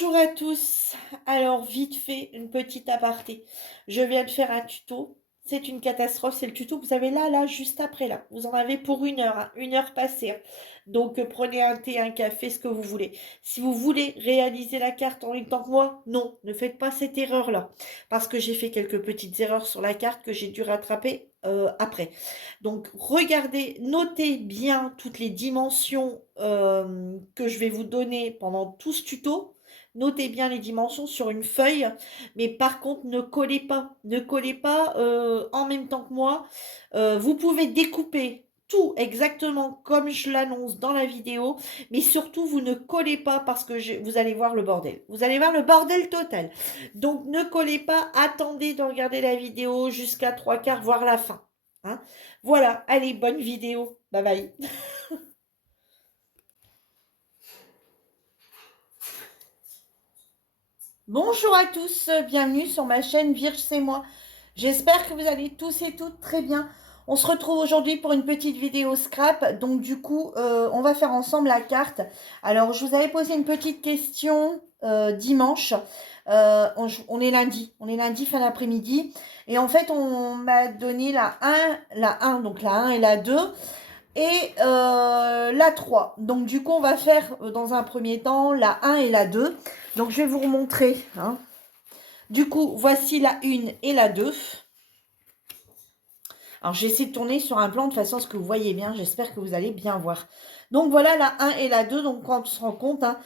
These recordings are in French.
Bonjour à tous. Alors vite fait, une petite aparté. Je viens de faire un tuto. C'est une catastrophe. C'est le tuto que vous avez là, juste après là. Vous en avez pour 1 heure, hein, 1 heure passée, hein. Donc prenez un thé, un café, ce que vous voulez. Si vous voulez réaliser la carte en même temps que moi, non, ne faites pas cette erreur-là. Parce que j'ai fait quelques petites erreurs sur la carte que j'ai dû rattraper après. Donc regardez, notez bien toutes les dimensions que je vais vous donner pendant tout ce tuto. Notez bien les dimensions sur une feuille, mais par contre, ne collez pas. Ne collez pas en même temps que moi. Vous pouvez découper tout exactement comme je l'annonce dans la vidéo, mais surtout, vous ne collez pas parce que vous allez voir le bordel. Vous allez voir le bordel total. Donc, ne collez pas. Attendez de regarder la vidéo jusqu'à 3/4, voire la fin. Hein. Voilà, allez, bonne vidéo. Bye bye. Bonjour à tous, bienvenue sur ma chaîne Virge c'est moi. J'espère que vous allez tous et toutes très bien. On se retrouve aujourd'hui pour une petite vidéo scrap. Donc du coup, on va faire ensemble la carte. Alors, je vous avais posé une petite question dimanche. On est lundi fin d'après-midi. Et en fait, on m'a donné la 1, donc la 1 et la 2. Et la 3. Donc du coup, on va faire dans un premier temps la 1 et la 2. Donc je vais vous remontrer. Hein. Du coup, voici la 1 et la 2. Alors j'essaie de tourner sur un plan de façon à ce que vous voyez bien. J'espère que vous allez bien voir. Donc voilà la 1 et la 2. Donc quand on se rend compte, hein,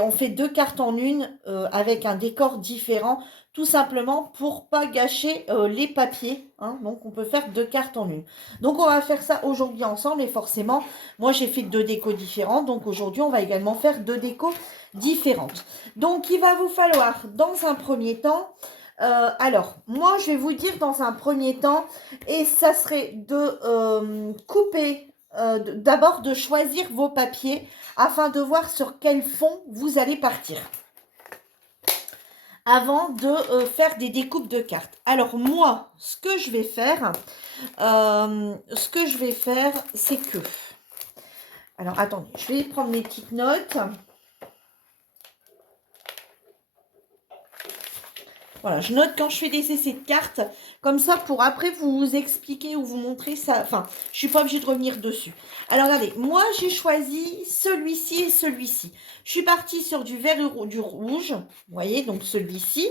on fait 2 cartes en une avec un décor différent. Tout simplement pour pas gâcher les papiers. Hein. Donc on peut faire 2 cartes en une. Donc on va faire ça aujourd'hui ensemble. Et forcément, moi j'ai fait 2 décos différentes. Donc aujourd'hui on va également faire 2 décos différentes. Donc il va vous falloir dans un premier temps... alors, moi, je vais vous dire dans un premier temps, et ça serait de couper, d'abord de choisir vos papiers afin de voir sur quel fond vous allez partir. Avant de faire des découpes de cartes. Alors moi, ce que je vais faire, c'est que... Alors attendez, je vais prendre mes petites notes. Voilà, je note quand je fais des essais de cartes, comme ça pour après vous expliquer ou vous montrer ça. Enfin, je suis pas obligée de revenir dessus. Alors regardez, moi j'ai choisi celui-ci et celui-ci. Je suis partie sur du vert et du rouge. Vous voyez, donc celui-ci.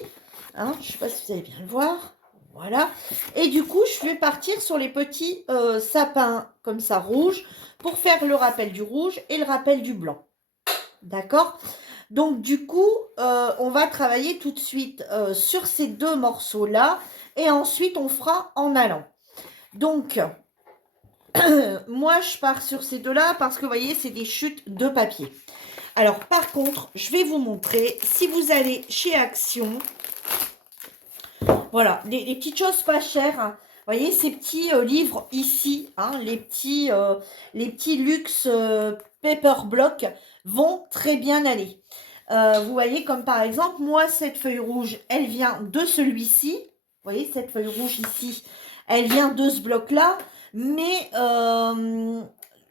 Hein, je sais pas si vous allez bien le voir. Voilà. Et du coup, je vais partir sur les petits sapins comme ça rouges pour faire le rappel du rouge et le rappel du blanc. D'accord ? Donc, du coup, on va travailler tout de suite sur ces 2 morceaux-là. Et ensuite, on fera en allant. Donc, moi, je pars sur ces 2-là parce que, vous voyez, c'est des chutes de papier. Alors, par contre, je vais vous montrer, si vous allez chez Action, voilà, des petites choses pas chères. Hein. Vous voyez, ces petits livres ici, hein, les petits luxe paper block vont très bien aller. Vous voyez, comme par exemple, moi, cette feuille rouge, elle vient de celui-ci. Vous voyez, cette feuille rouge ici, elle vient de ce bloc-là. Mais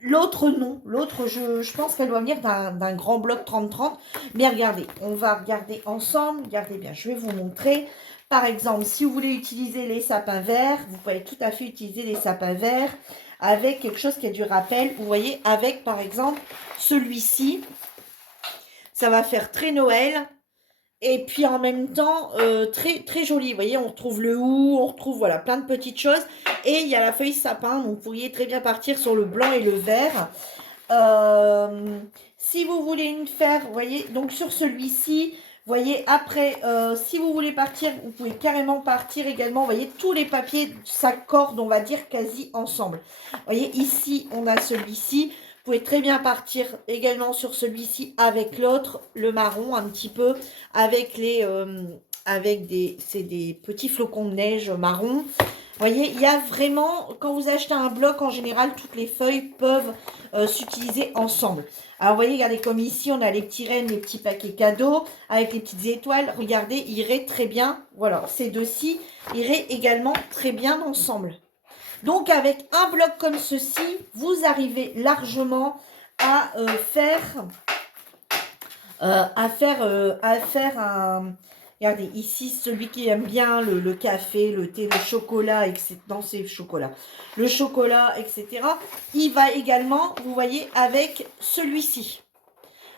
l'autre, non. L'autre, je pense qu'elle doit venir d'un grand bloc 30-30. Mais regardez, on va regarder ensemble. Regardez bien, je vais vous montrer. Par exemple, si vous voulez utiliser les sapins verts, vous pouvez tout à fait utiliser les sapins verts avec quelque chose qui a du rappel. Vous voyez, avec par exemple celui-ci. Ça va faire très Noël. Et puis en même temps, très, très joli. Vous voyez, on retrouve le hou, on retrouve voilà, plein de petites choses. Et il y a la feuille sapin. Donc vous pourriez très bien partir sur le blanc et le vert. Si vous voulez une faire, vous voyez, donc sur celui-ci, vous voyez, après, si vous voulez partir, vous pouvez carrément partir également. Vous voyez, tous les papiers s'accordent, on va dire, quasi ensemble. Vous voyez, ici, on a celui-ci. Vous pouvez très bien partir également sur celui-ci avec l'autre, le marron un petit peu, avec c'est des petits flocons de neige marron. Vous voyez, il y a vraiment, quand vous achetez un bloc, en général, toutes les feuilles peuvent s'utiliser ensemble. Alors, vous voyez, regardez, comme ici, on a les petits rennes, les petits paquets cadeaux, avec les petites étoiles. Regardez, ils iraient très bien, voilà, ces deux-ci iraient également très bien ensemble. Donc, avec un bloc comme ceci, vous arrivez largement à faire à faire un... Regardez, ici, celui qui aime bien le café, le thé, le chocolat, etc. Non, c'est le chocolat. Le chocolat, etc. Il va également, vous voyez, avec celui-ci.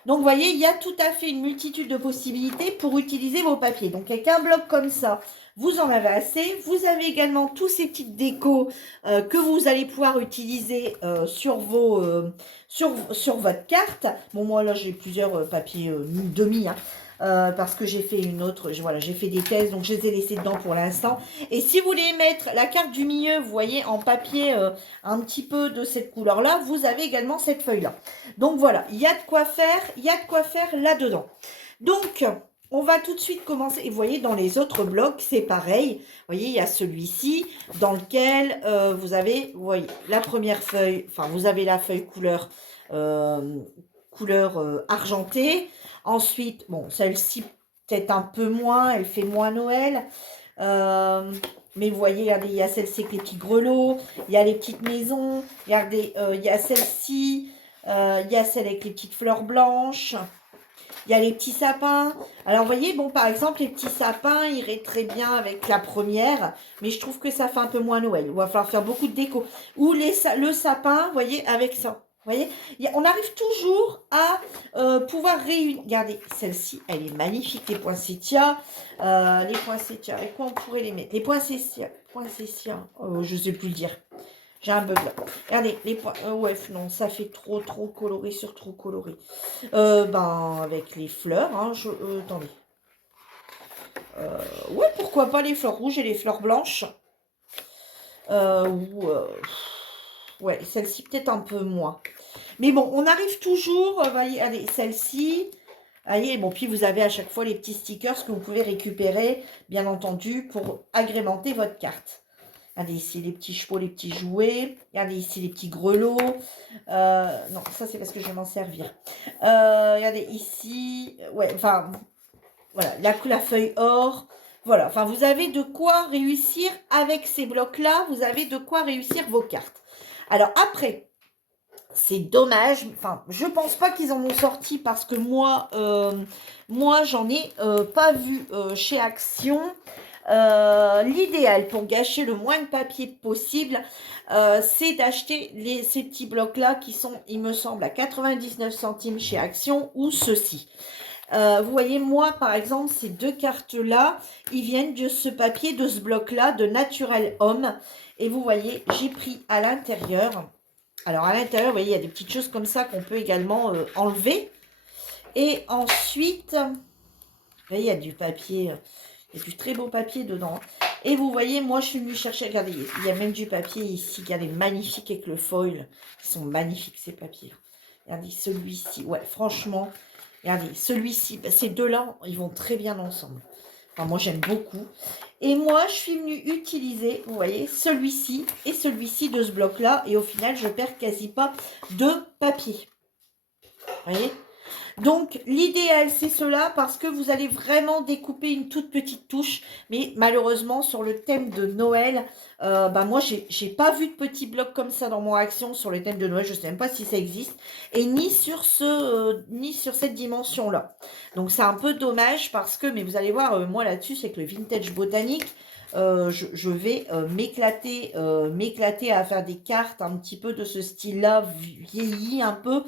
Donc, vous voyez, il y a tout à fait une multitude de possibilités pour utiliser vos papiers. Donc, avec un bloc comme ça, vous en avez assez. Vous avez également tous ces petites décos que vous allez pouvoir utiliser sur votre carte. Bon, moi, là, j'ai plusieurs papiers demi, hein, parce que j'ai fait une autre, voilà, j'ai fait des tests, donc je les ai laissés dedans pour l'instant. Et si vous voulez mettre la carte du milieu, vous voyez, en papier un petit peu de cette couleur-là, vous avez également cette feuille-là. Donc voilà, il y a de quoi faire, il y a de quoi faire là-dedans. Donc, on va tout de suite commencer. Et vous voyez, dans les autres blocs, c'est pareil. Vous voyez, il y a celui-ci dans lequel vous avez, vous voyez, la première feuille, enfin, vous avez la feuille couleur argentée. Ensuite, bon, celle-ci, peut-être un peu moins, elle fait moins Noël. Mais vous voyez, regardez, il y a celle-ci avec les petits grelots, il y a les petites maisons, regardez, il y a celle-ci, il y a celle avec les petites fleurs blanches, il y a les petits sapins. Alors, vous voyez, bon, par exemple, les petits sapins iraient très bien avec la première, mais je trouve que ça fait un peu moins Noël. Il va falloir faire beaucoup de déco. Ou le sapin, vous voyez, avec ça. Vous voyez, on arrive toujours à pouvoir réunir. Regardez, celle-ci, elle est magnifique, les poinsettias. Les poinsettias, avec quoi on pourrait les mettre? Les poinsettias, je ne sais plus le dire. J'ai un bug là. Regardez, les points. Ouais, non, ça fait trop coloré sur trop coloré. Ben, avec les fleurs, hein, attendez. Ouais, pourquoi pas les fleurs rouges et les fleurs blanches. Ouais, celle-ci peut-être un peu moins. Mais bon, on arrive toujours, voyez, allez, celle-ci. Voyez, bon, puis vous avez à chaque fois les petits stickers que vous pouvez récupérer, bien entendu, pour agrémenter votre carte. Regardez ici les petits chevaux, les petits jouets. Regardez ici les petits grelots. Non, ça c'est parce que je vais m'en servir. Regardez ici. Ouais, enfin, voilà, la feuille or. Voilà, enfin, vous avez de quoi réussir avec ces blocs-là. Vous avez de quoi réussir vos cartes. Alors après, c'est dommage. Enfin, je pense pas qu'ils en ont sorti parce que moi j'en ai pas vu chez Action. L'idéal pour gâcher le moins de papier possible, c'est d'acheter ces petits blocs-là qui sont, il me semble, à 99 centimes chez Action ou ceux-ci. Vous voyez, moi, par exemple, ces deux cartes-là, ils viennent de ce papier, de ce bloc-là, de Naturel Homme. Et vous voyez, j'ai pris à l'intérieur. Alors, à l'intérieur, vous voyez, il y a des petites choses comme ça qu'on peut également enlever. Et ensuite, vous voyez, il y a du papier... Il y a du très beau papier dedans. Et vous voyez, moi, je suis venue chercher... Regardez, il y a même du papier ici. Regardez, magnifique avec le foil. Ils sont magnifiques, ces papiers. Regardez, celui-ci. Ouais, franchement, regardez, celui-ci. Ces deux-là, ils vont très bien ensemble. Enfin, moi, j'aime beaucoup. Et moi, je suis venue utiliser, vous voyez, celui-ci et celui-ci de ce bloc-là. Et au final, je perds quasi pas de papier. Vous voyez ? Donc, l'idéal, c'est cela parce que vous allez vraiment découper une toute petite touche. Mais malheureusement, sur le thème de Noël, moi, j'ai pas vu de petits blocs comme ça dans mon Action sur le thème de Noël. Je sais même pas si ça existe. Et ni sur cette dimension-là. Donc, c'est un peu dommage parce que, mais vous allez voir, moi, là-dessus, c'est que le vintage botanique, je vais m'éclater à faire des cartes un petit peu de ce style-là, vieilli un peu.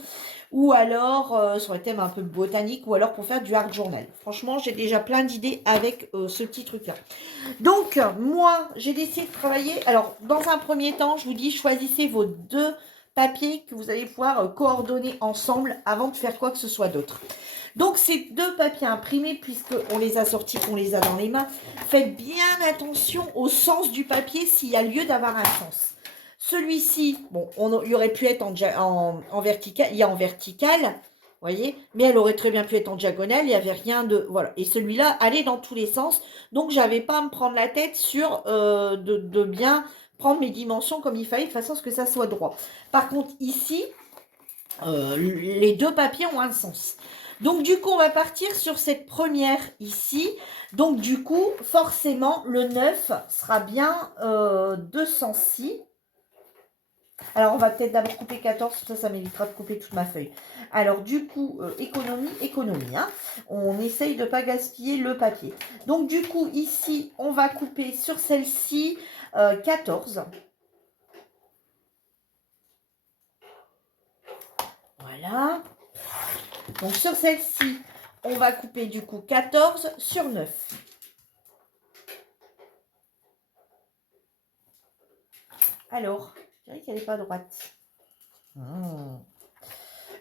Ou alors sur le thème un peu botanique, ou alors pour faire du art journal. Franchement, j'ai déjà plein d'idées avec ce petit truc-là. Donc, moi, j'ai décidé de travailler. Alors, dans un premier temps, je vous dis, choisissez vos deux papiers que vous allez pouvoir coordonner ensemble avant de faire quoi que ce soit d'autre. Donc, ces deux papiers imprimés, puisqu'on les a sortis, qu'on les a dans les mains, faites bien attention au sens du papier s'il y a lieu d'avoir un sens. Celui-ci, bon, il aurait pu être en vertical, il y a en vertical, vous voyez, mais elle aurait très bien pu être en diagonale, il n'y avait rien de... Voilà, et celui-là allait dans tous les sens, donc j'avais pas à me prendre la tête sur de bien prendre mes dimensions comme il fallait, de façon à ce que ça soit droit. Par contre, ici, les deux papiers ont un sens. Donc, du coup, on va partir sur cette première ici. Donc, du coup, forcément, le 9 sera bien 206. Alors, on va peut-être d'abord couper 14, ça m'évitera de couper toute ma feuille. Alors, du coup, économie, hein. On essaye de ne pas gaspiller le papier. Donc, du coup, ici, on va couper sur celle-ci 14. Voilà. Donc, sur celle-ci, on va couper du coup 14 sur 9. Alors, je dirais qu'elle n'est pas droite.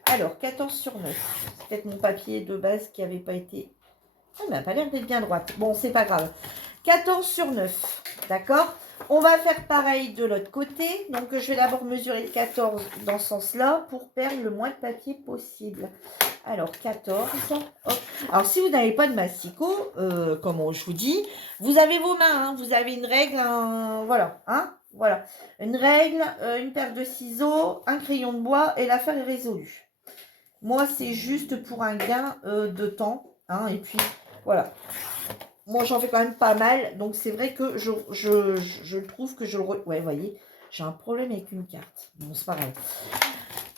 Alors, 14 sur 9. C'est peut-être mon papier de base qui n'avait pas été... Ah, mais elle n'a pas l'air d'être bien droite. Bon, c'est pas grave. 14 sur 9. D'accord? On va faire pareil de l'autre côté. Donc, je vais d'abord mesurer le 14 dans ce sens-là pour perdre le moins de papier possible. Alors, 14. Hop. Alors, si vous n'avez pas de massicot, comme je vous dis, vous avez vos mains. Hein, vous avez une règle, voilà. Hein, voilà. Une règle, une paire de ciseaux, un crayon de bois et l'affaire est résolue. Moi, c'est juste pour un gain de temps. Hein, et puis, voilà. Moi, j'en fais quand même pas mal. Donc, c'est vrai que je trouve que je le... Ouais, vous voyez, j'ai un problème avec une carte. Bon, c'est pareil.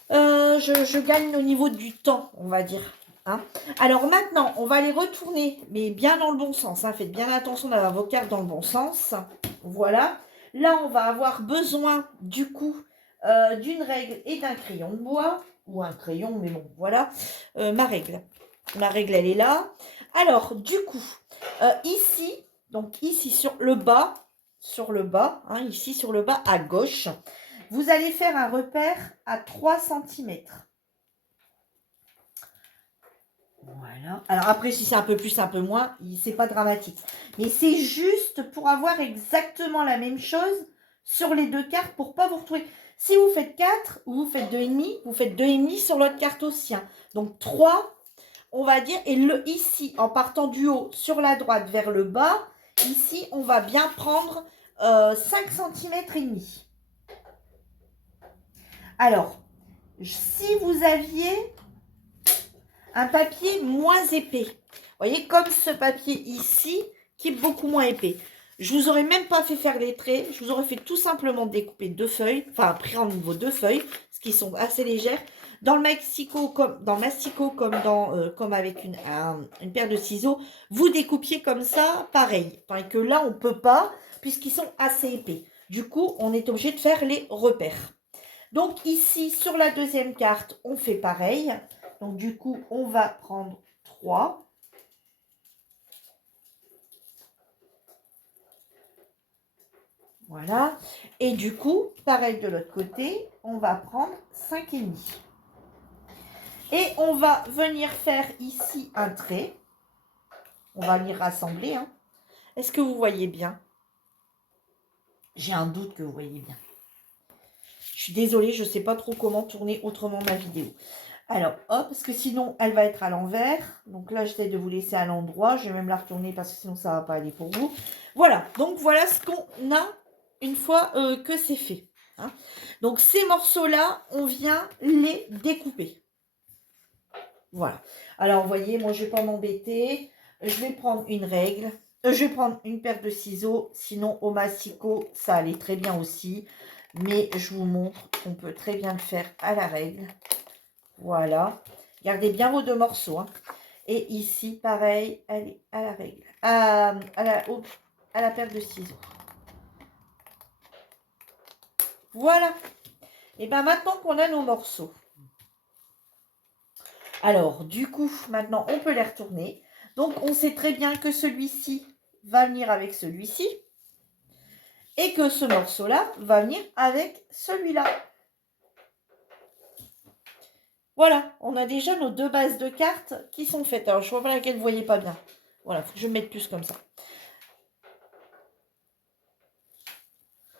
Je gagne au niveau du temps, on va dire. Hein. Alors, maintenant, on va les retourner, mais bien dans le bon sens. Hein. Faites bien attention d'avoir vos cartes dans le bon sens. Voilà. Là, on va avoir besoin, du coup, d'une règle et d'un crayon de bois. Ou un crayon, mais bon, voilà. Ma règle. Ma règle, elle est là. Alors, du coup, ici, donc ici sur le bas, hein, ici sur le bas à gauche, vous allez faire un repère à 3 cm. Voilà. Alors après, si c'est un peu plus, un peu moins, c'est pas dramatique. Mais c'est juste pour avoir exactement la même chose sur les deux cartes pour pas vous retrouver. Si vous faites 4 ou vous faites 2,5, vous faites 2,5 sur l'autre carte aussi. Hein. Donc 3, on va dire, et ici, en partant du haut sur la droite vers le bas, ici, on va bien prendre 5 cm et demi. Alors, si vous aviez un papier moins épais, vous voyez, comme ce papier ici, qui est beaucoup moins épais, je ne vous aurais même pas fait faire les traits, je vous aurais fait tout simplement découper 2 feuilles, enfin prendre vos 2 feuilles, parce qu'ils sont assez légères. Dans le mastico, comme avec une paire de ciseaux, vous découpiez comme ça, pareil. Tandis que là, on ne peut pas, puisqu'ils sont assez épais. Du coup, on est obligé de faire les repères. Donc ici, sur la deuxième carte, on fait pareil. Donc du coup, on va prendre 3. Voilà. Et du coup, pareil de l'autre côté, on va prendre 5,5. Et on va venir faire ici un trait. On va venir rassembler. Hein. Est-ce que vous voyez bien? J'ai un doute que vous voyez bien. Je suis désolée, je ne sais pas trop comment tourner autrement ma vidéo. Alors, hop, parce que sinon, elle va être à l'envers. Donc là, j'essaie de vous laisser à l'endroit. Je vais même la retourner parce que sinon, ça ne va pas aller pour vous. Voilà, donc voilà ce qu'on a une fois que c'est fait. Hein. Donc, ces morceaux-là, on vient les découper. Voilà. Alors, vous voyez, moi, je ne vais pas m'embêter. Je vais prendre une règle. Je vais prendre une paire de ciseaux. Sinon, au massicot, ça allait très bien aussi. Mais je vous montre qu'on peut très bien le faire à la règle. Voilà. Gardez bien vos 2 morceaux. Hein. Et ici, pareil, allez, à la règle. À la paire de ciseaux. Voilà. Et bien maintenant qu'on a nos morceaux. Alors, du coup, maintenant, on peut les retourner. Donc, on sait très bien que celui-ci va venir avec celui-ci. Et que ce morceau-là va venir avec celui-là. Voilà, on a déjà nos 2 bases de cartes qui sont faites. Alors, je vois pas laquelle vous ne voyez pas bien. Voilà, il faut que je mette plus comme ça.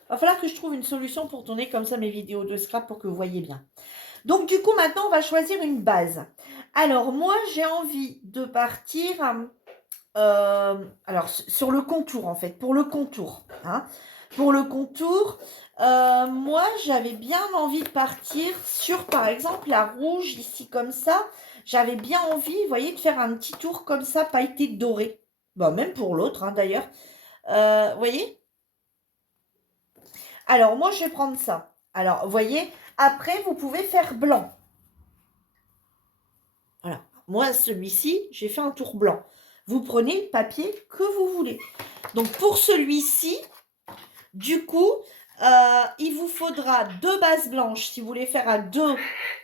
Il va falloir que je trouve une solution pour tourner comme ça mes vidéos de scrap pour que vous voyez bien. Donc, du coup, maintenant, on va choisir une base. Alors, moi, j'ai envie de partir... alors, sur le contour, en fait, pour le contour. Hein. Pour le contour, moi, j'avais bien envie de partir sur, par exemple, la rouge, ici, comme ça. J'avais bien envie, vous voyez, de faire un petit tour comme ça, pailleté doré. Bon, même pour l'autre, hein, d'ailleurs. Vous voyez? Alors, moi, je vais prendre ça. Alors, vous voyez, après, vous pouvez faire blanc. Voilà. Moi, celui-ci, j'ai fait un tour blanc. Vous prenez le papier que vous voulez. Donc, pour celui-ci, du coup, il vous faudra 2 bases blanches. Si vous voulez faire à 2,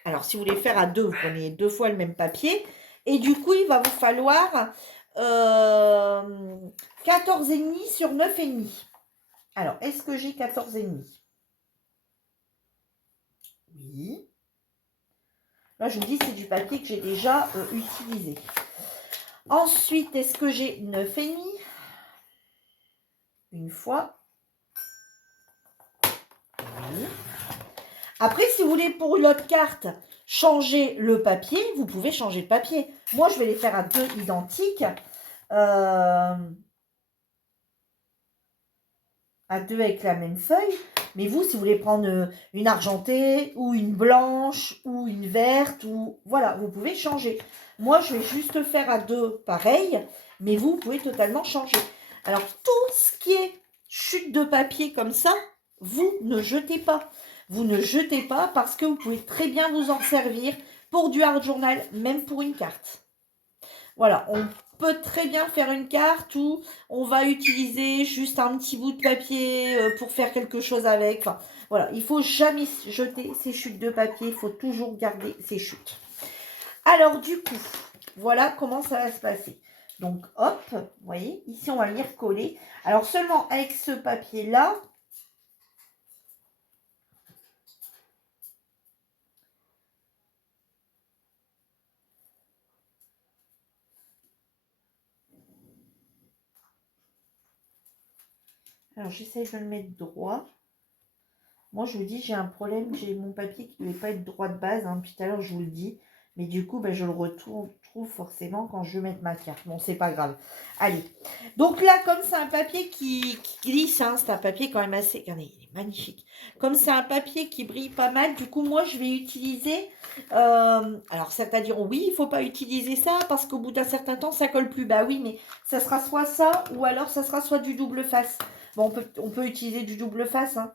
alors si vous voulez faire à 2, vous prenez 2 fois le même papier. Et du coup, il va vous falloir 14,5 sur 9,5. Alors, est-ce que j'ai 14,5? Oui. Là, je vous dis, c'est du papier que j'ai déjà utilisé. Ensuite, est-ce que j'ai 9,5? Une fois. Oui. Après, si vous voulez pour l'autre carte changer le papier, vous pouvez changer de papier. Moi, je vais les faire à 2 identiques. À 2 avec la même feuille. Mais vous, si vous voulez prendre une argentée ou une blanche ou une verte, ou voilà, vous pouvez changer. Moi, je vais juste faire à 2 pareil, mais vous pouvez totalement changer. Alors, tout ce qui est chute de papier comme ça, vous ne jetez pas. Vous ne jetez pas parce que vous pouvez très bien vous en servir pour du hard journal, même pour une carte. Voilà, on peut très bien faire une carte où on va utiliser juste un petit bout de papier pour faire quelque chose avec. Enfin, voilà, il ne faut jamais jeter ces chutes de papier, il faut toujours garder ces chutes. Alors du coup, voilà comment ça va se passer. Donc hop, vous voyez, ici on va venir coller. Alors seulement avec ce papier-là, alors j'essaie de le mettre droit. Moi, je vous dis, j'ai un problème, j'ai mon papier qui ne devait pas être droit de base, hein, depuis tout à l'heure, je vous le dis. Mais du coup, ben, je le retrouve forcément quand je veux mettre ma carte. Bon, c'est pas grave. Allez. Donc là, comme c'est un papier qui glisse, hein, c'est un papier quand même assez... Regardez, il est magnifique. Comme c'est un papier qui brille pas mal, du coup, moi, je vais utiliser... alors, certains diront, oui, il ne faut pas utiliser ça parce qu'au bout d'un certain temps, ça colle plus. Bah oui, mais ça sera soit ça ou alors ça sera soit du double face. Bon, on peut utiliser du double face, hein.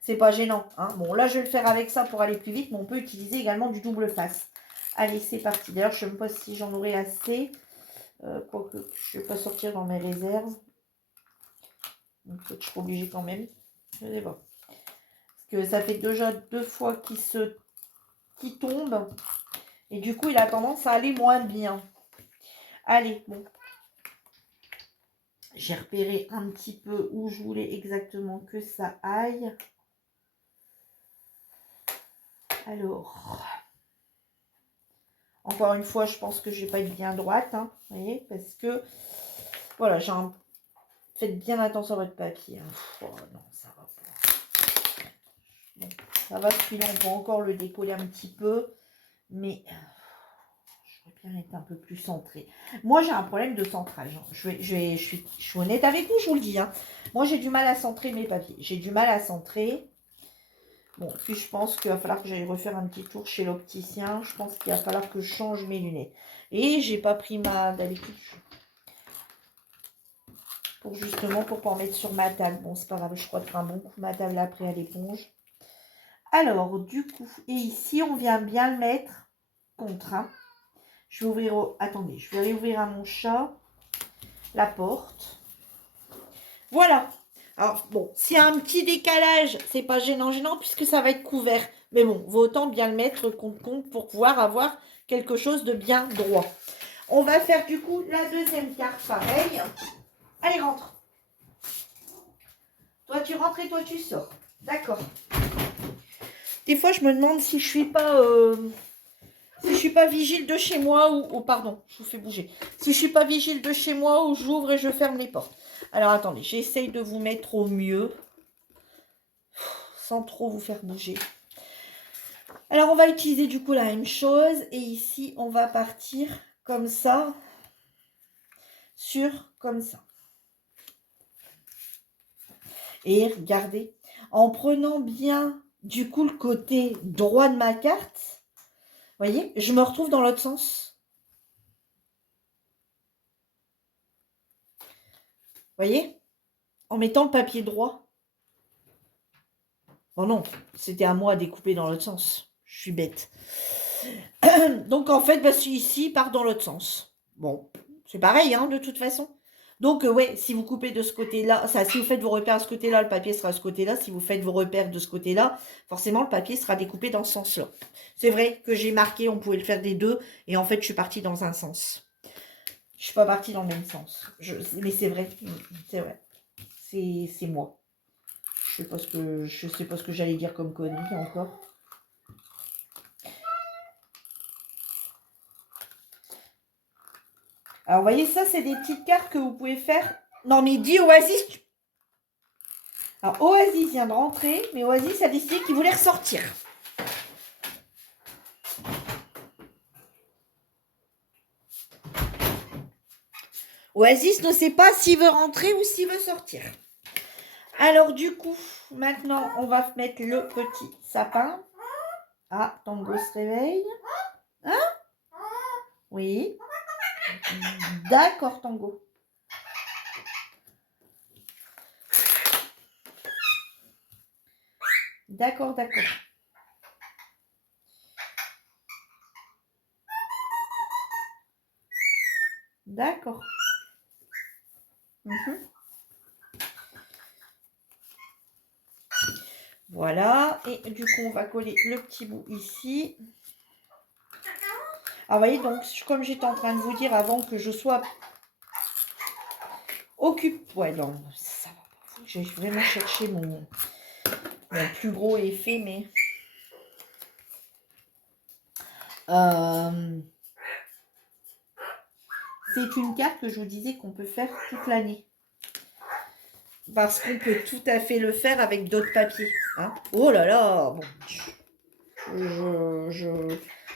C'est pas gênant, hein. Bon, là, je vais le faire avec ça pour aller plus vite, mais on peut utiliser également du double face. Allez, c'est parti. D'ailleurs, je ne sais pas si j'en aurai assez. Quoique, je ne vais pas sortir dans mes réserves. Donc, peut-être que je suis obligée quand même. Je ne sais pas. Parce que ça fait déjà 2 fois qu'il tombe. Et du coup, il a tendance à aller moins bien. Allez, bon. J'ai repéré un petit peu où je voulais exactement que ça aille. Alors, encore une fois, je pense que je vais pas être bien droite, hein, vous voyez, parce que, voilà, faites bien attention à votre papier. Hein. Oh, non, ça va pas. Bon, ça va, celui-là, on peut encore le décoller un petit peu, mais j'aurais bien été un peu plus centré. Moi, j'ai un problème de centrage. Hein. Je suis honnête avec vous, je vous le dis. Hein. Moi, j'ai du mal à centrer mes papiers. J'ai du mal à centrer. Bon, puis je pense qu'il va falloir que j'aille refaire un petit tour chez l'opticien. Je pense qu'il va falloir que je change mes lunettes. Et j'ai pas pris ma d'habitude pour pas en mettre sur ma table. Bon, c'est pas grave, je crois un bon coup ma table après à l'éponge. Alors, du coup, et ici, on vient bien le mettre contre. Hein. Je vais ouvrir, attendez, je vais aller ouvrir à mon chat la porte. Voilà. Alors, bon, s'il y a un petit décalage, c'est pas gênant puisque ça va être couvert. Mais bon, vaut autant bien le mettre compte pour pouvoir avoir quelque chose de bien droit. On va faire du coup la deuxième carte pareil. Allez, rentre. Toi, tu rentres et toi, tu sors. D'accord. Des fois, je me demande si je suis pas... si je suis pas vigile de chez moi ou pardon, je vous fais bouger. Si je suis pas vigile de chez moi ou j'ouvre et je ferme les portes. Alors, attendez, j'essaye de vous mettre au mieux. Sans trop vous faire bouger. Alors, on va utiliser du coup la même chose. Et ici, on va partir comme ça. Sur comme ça. Et regardez, en prenant bien du coup le côté droit de ma carte, vous voyez, je me retrouve dans l'autre sens. Vous voyez, en mettant le papier droit. Oh non, c'était à moi à découper dans l'autre sens. Je suis bête. Donc, en fait, bah, ici, il part dans l'autre sens. Bon, c'est pareil, hein, de toute façon. Donc, ouais, si vous coupez de ce côté-là, ça, si vous faites vos repères de ce côté-là, le papier sera de ce côté-là. Si vous faites vos repères de ce côté-là, forcément, le papier sera découpé dans ce sens-là. C'est vrai que j'ai marqué, on pouvait le faire des deux, et en fait, je suis partie dans un sens. Je suis pas partie dans le même sens. Mais c'est vrai, c'est vrai. C'est moi. Je sais pas ce que j'allais dire comme connerie encore. Alors, vous voyez, ça, c'est des petites cartes que vous pouvez faire. Non, mais dis Oasis. Alors, Oasis vient de rentrer, mais Oasis a décidé qu'il voulait ressortir. Oasis ne sait pas s'il veut rentrer ou s'il veut sortir. Alors, du coup, maintenant, on va mettre le petit sapin. Ah, Tango se réveille. Hein? Oui. D'accord, Tango. D'accord, d'accord. D'accord. Voilà. Et du coup, on va coller le petit bout ici. Alors, vous voyez, donc, comme j'étais en train de vous dire avant que je sois occupée. Ouais, non, ça va pas. Je vais vraiment chercher mon plus gros effet, mais... c'est une carte que je vous disais qu'on peut faire toute l'année. Parce qu'on peut tout à fait le faire avec d'autres papiers. Hein. Oh là là, bon.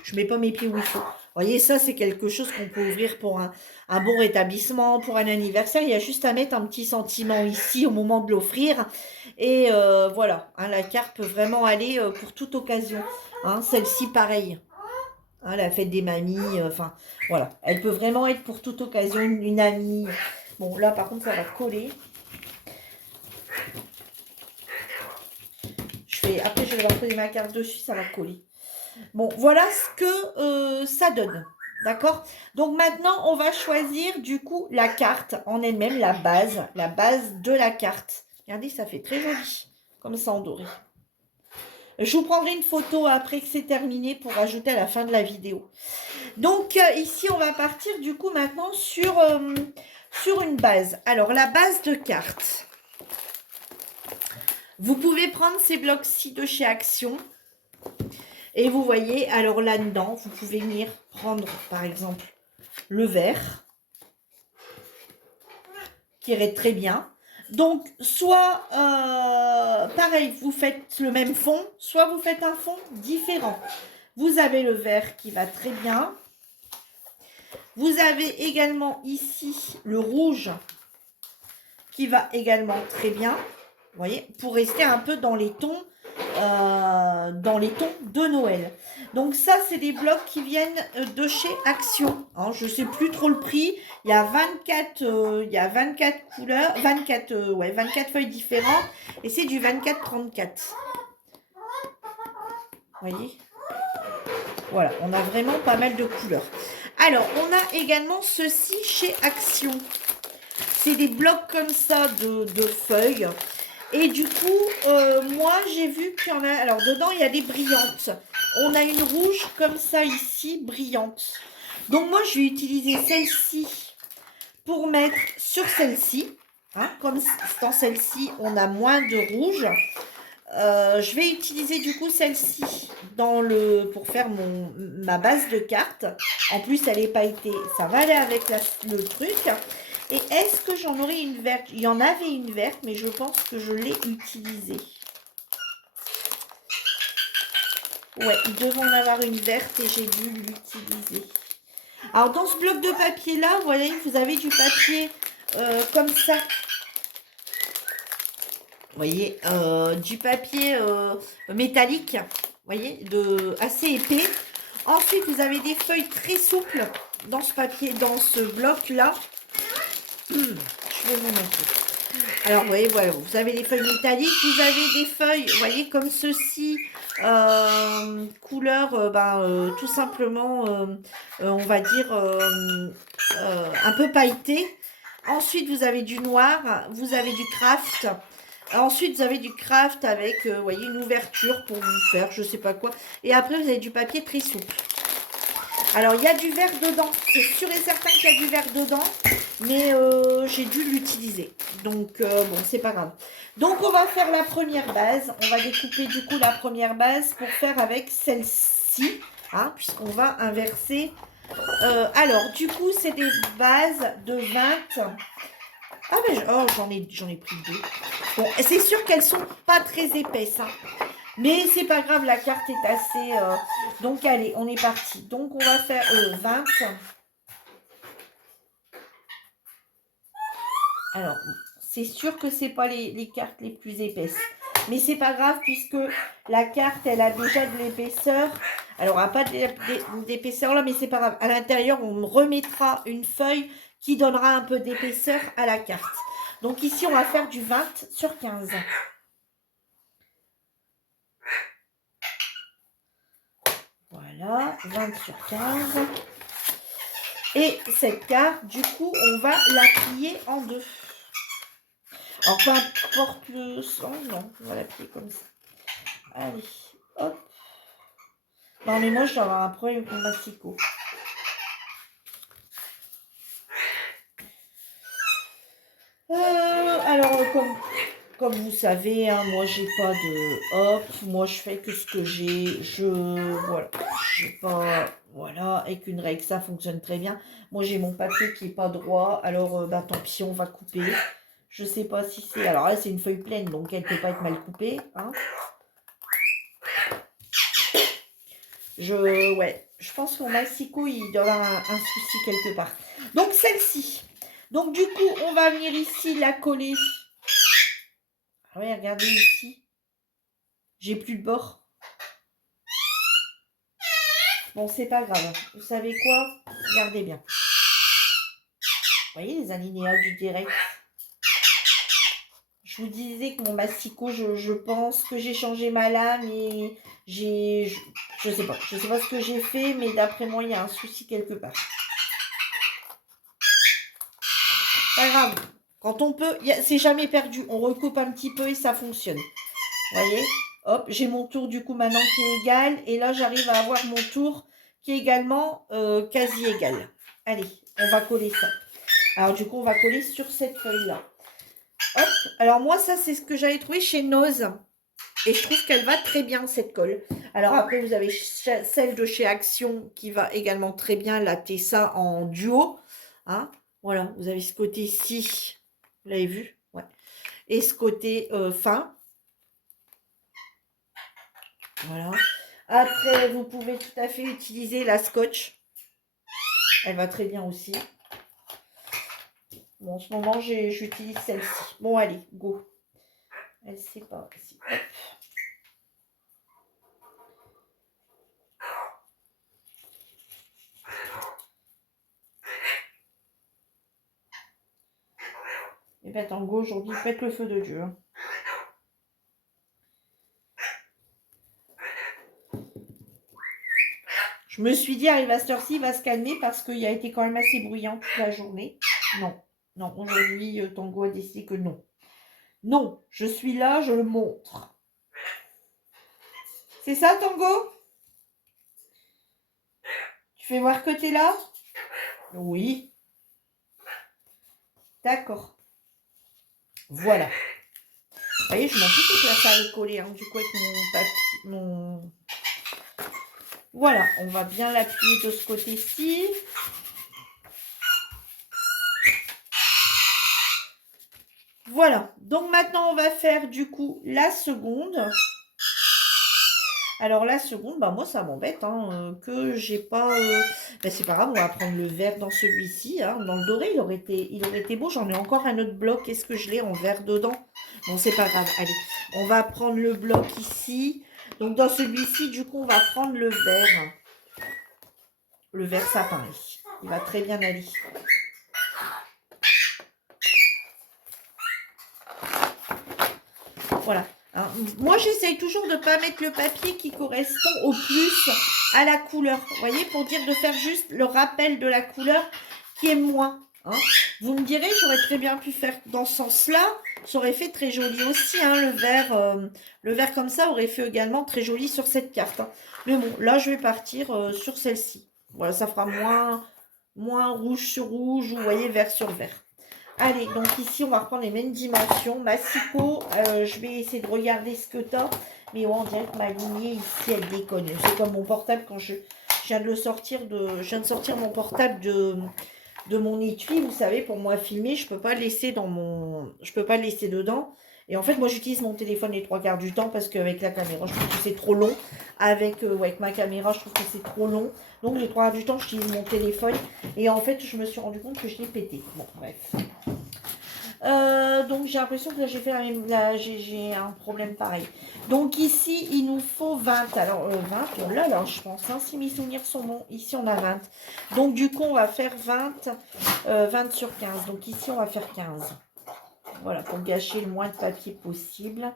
Je mets pas mes pieds où il faut. Vous voyez, ça, c'est quelque chose qu'on peut ouvrir pour un bon rétablissement, pour un anniversaire. Il y a juste à mettre un petit sentiment ici au moment de l'offrir. Et voilà, hein, la carte peut vraiment aller pour toute occasion. Hein, celle-ci, pareil. Hein, la fête des mamies, enfin, voilà. Elle peut vraiment être pour toute occasion, une amie. Bon, là, par contre, ça va coller. Après, je vais leur poser ma carte dessus, ça va coller. Bon, voilà ce que ça donne. D'accord? Donc maintenant, on va choisir du coup la carte en elle-même, la base de la carte. Regardez, ça fait très joli, comme ça en doré. Je vous prendrai une photo après que c'est terminé pour ajouter à la fin de la vidéo. Donc ici, on va partir du coup maintenant sur une base. Alors, la base de carte. Vous pouvez prendre ces blocs-ci de chez Action. Et vous voyez, alors là-dedans, vous pouvez venir prendre, par exemple, le vert, qui irait très bien. Donc, soit, pareil, vous faites le même fond, soit vous faites un fond différent. Vous avez le vert qui va très bien. Vous avez également ici le rouge qui va également très bien. Vous voyez, pour rester un peu dans les tons de Noël. Donc ça, c'est des blocs qui viennent de chez Action. Hein, je ne sais plus trop le prix. Il y a 24 couleurs, 24 feuilles différentes. Et c'est du 24-34. Vous voyez? Voilà, on a vraiment pas mal de couleurs. Alors, on a également ceci chez Action. C'est des blocs comme ça de feuilles. Et du coup, moi, j'ai vu qu'il y en a... Alors, dedans, il y a des brillantes. On a une rouge comme ça ici, brillante. Donc, moi, je vais utiliser celle-ci pour mettre sur celle-ci. Hein, comme dans celle-ci, on a moins de rouge. Je vais utiliser du coup celle-ci pour faire ma base de carte. En plus, elle est pailletée. Ça va aller avec le truc. Et est-ce que j'en aurais une verte? Il y en avait une verte, mais je pense que je l'ai utilisée. Ouais, il devait en avoir une verte et j'ai dû l'utiliser. Alors, dans ce bloc de papier-là, vous voyez, vous avez du papier comme ça. Vous voyez, du papier métallique, vous voyez, assez épais. Ensuite, vous avez des feuilles très souples dans ce papier, dans ce bloc-là. Je vais vous montrer. Alors, vous voyez, voilà, vous avez les feuilles métalliques, vous avez des feuilles, vous voyez, comme ceci, couleur, tout simplement, on va dire, un peu pailleté. Ensuite, vous avez du noir, vous avez du craft. Ensuite, vous avez du craft avec, vous voyez, une ouverture pour vous faire, je sais pas quoi. Et après, vous avez du papier très souple. Alors, il y a du verre dedans. C'est sûr et certain qu'il y a du verre dedans. Mais j'ai dû l'utiliser. Donc, bon, c'est pas grave. Donc, on va faire la première base. On va découper, du coup, la première base pour faire avec celle-ci. Hein, puisqu'on va inverser. Alors, du coup, c'est des bases de 20. Ah, ben, oh, j'en ai pris deux. Bon, c'est sûr qu'elles sont pas très épaisses. Hein. Mais c'est pas grave, la carte est assez... Donc, allez, on est parti. Donc, on va faire 20. Alors, c'est sûr que c'est pas les cartes les plus épaisses. Mais c'est pas grave puisque la carte, elle a déjà de l'épaisseur. Alors, elle n'a pas d'épaisseur là, mais c'est pas grave. À l'intérieur, on remettra une feuille qui donnera un peu d'épaisseur à la carte. Donc ici, on va faire du 20 sur 15. Voilà, 20 sur 15. Et cette carte, du coup, on va la plier en deux. Alors, peu importe le sens, non, on va la plier comme ça. Allez, hop. Non, mais moi, je dois avoir un problème avec mon massicot. Alors, comme vous savez, hein, moi, j'ai pas de... Hop, moi, je fais que ce que j'ai. Voilà. J'ai pas... Voilà, avec une règle, ça fonctionne très bien. Moi, j'ai mon papier qui est pas droit. Alors, tant pis, on va couper. Je sais pas si c'est... Alors là, c'est une feuille pleine, donc elle peut pas être mal coupée. Hein. Ouais, je pense que mon massicot, il doit avoir un souci quelque part. Donc, celle-ci. Donc, du coup, on va venir ici la coller. Ah ouais, regardez ici. J'ai plus de bord. Bon, c'est pas grave. Vous savez quoi? Regardez bien. Vous voyez les alinéas du direct? Je vous disais que mon massicot, je pense que j'ai changé ma lame et je sais pas. Je sais pas ce que j'ai fait, mais d'après moi, il y a un souci quelque part. Pas grave. Quand on peut, c'est jamais perdu. On recoupe un petit peu et ça fonctionne. Vous voyez? Hop, j'ai mon tour du coup maintenant qui est égal. Et là, j'arrive à avoir mon tour qui est également quasi égal. Allez, on va coller ça. Alors du coup, on va coller sur cette feuille-là. Hop, alors moi, ça, c'est ce que j'avais trouvé chez Nose. Et je trouve qu'elle va très bien, cette colle. Alors après, vous avez celle de chez Action qui va également très bien, la Tessa en duo. Hein, voilà, vous avez ce côté-ci. Vous l'avez vu? Ouais. Et ce côté fin. Voilà. Après, vous pouvez tout à fait utiliser la Scotch. Elle va très bien aussi. Bon, en ce moment, j'utilise celle-ci. Bon, allez, go. Elle sait pas ici. Hop. Et bien, Tango, aujourd'hui, faites le feu de Dieu. Hein. Je me suis dit, arrive à cette heure-ci, il va se calmer parce qu'il a été quand même assez bruyant toute la journée. Non, non, aujourd'hui, Tango a décidé que non. Non, je suis là, je le montre. C'est ça, Tango? Tu fais voir que tu es là? Oui. D'accord. Voilà. Vous voyez, je m'en fous que la salle est collée, hein, du coup, avec mon papier, Voilà, on va bien l'appuyer de ce côté-ci. Voilà, donc maintenant, on va faire, du coup, la seconde. Alors, la seconde, bah moi, ça m'embête, hein, que j'ai pas... Bah, c'est pas grave, on va prendre le vert dans celui-ci. Hein. Dans le doré, il aurait été beau. J'en ai encore un autre bloc. Est-ce que je l'ai en vert dedans? Bon, c'est pas grave. Allez, on va prendre le bloc ici. Donc, dans celui-ci, du coup, on va prendre le vert. Le vert sapin. Il va très bien aller. Voilà. Hein. Moi, j'essaye toujours de ne pas mettre le papier qui correspond au plus à la couleur. Vous voyez, pour dire de faire juste le rappel de la couleur qui est moins. Hein. Vous me direz, j'aurais très bien pu faire dans ce sens-là. Ça aurait fait très joli aussi. Hein, le vert comme ça aurait fait également très joli sur cette carte. Hein. Mais bon, là, je vais partir sur celle-ci. Voilà, ça fera moins rouge sur rouge ou, vous voyez, vert sur vert. Allez, donc ici, on va reprendre les mêmes dimensions. Massico, je vais essayer de regarder ce que tu as. Mais ouais, on dirait que ma lignée ici, elle déconne. C'est comme mon portable quand je viens de le sortir je viens de sortir mon portable de mon étui. Vous savez, pour moi filmer, je peux pas le laisser je peux pas le laisser dedans. Et en fait, moi, j'utilise mon téléphone les 3 quarts du temps parce qu'avec la caméra, je trouve que c'est trop long. Avec ma caméra, je trouve que c'est trop long. Donc, les 3 quarts du temps, j'utilise mon téléphone. Et en fait, je me suis rendu compte que je l'ai pété. Bon, bref. Donc j'ai l'impression que là j'ai fait j'ai un problème pareil. Donc ici il nous faut 20. Alors 20, oh là là, je pense, hein, si mes souvenirs sont bons, ici on a 20. Donc du coup on va faire 20 sur 15. Donc ici on va faire 15. Voilà, pour gâcher le moins de papier possible.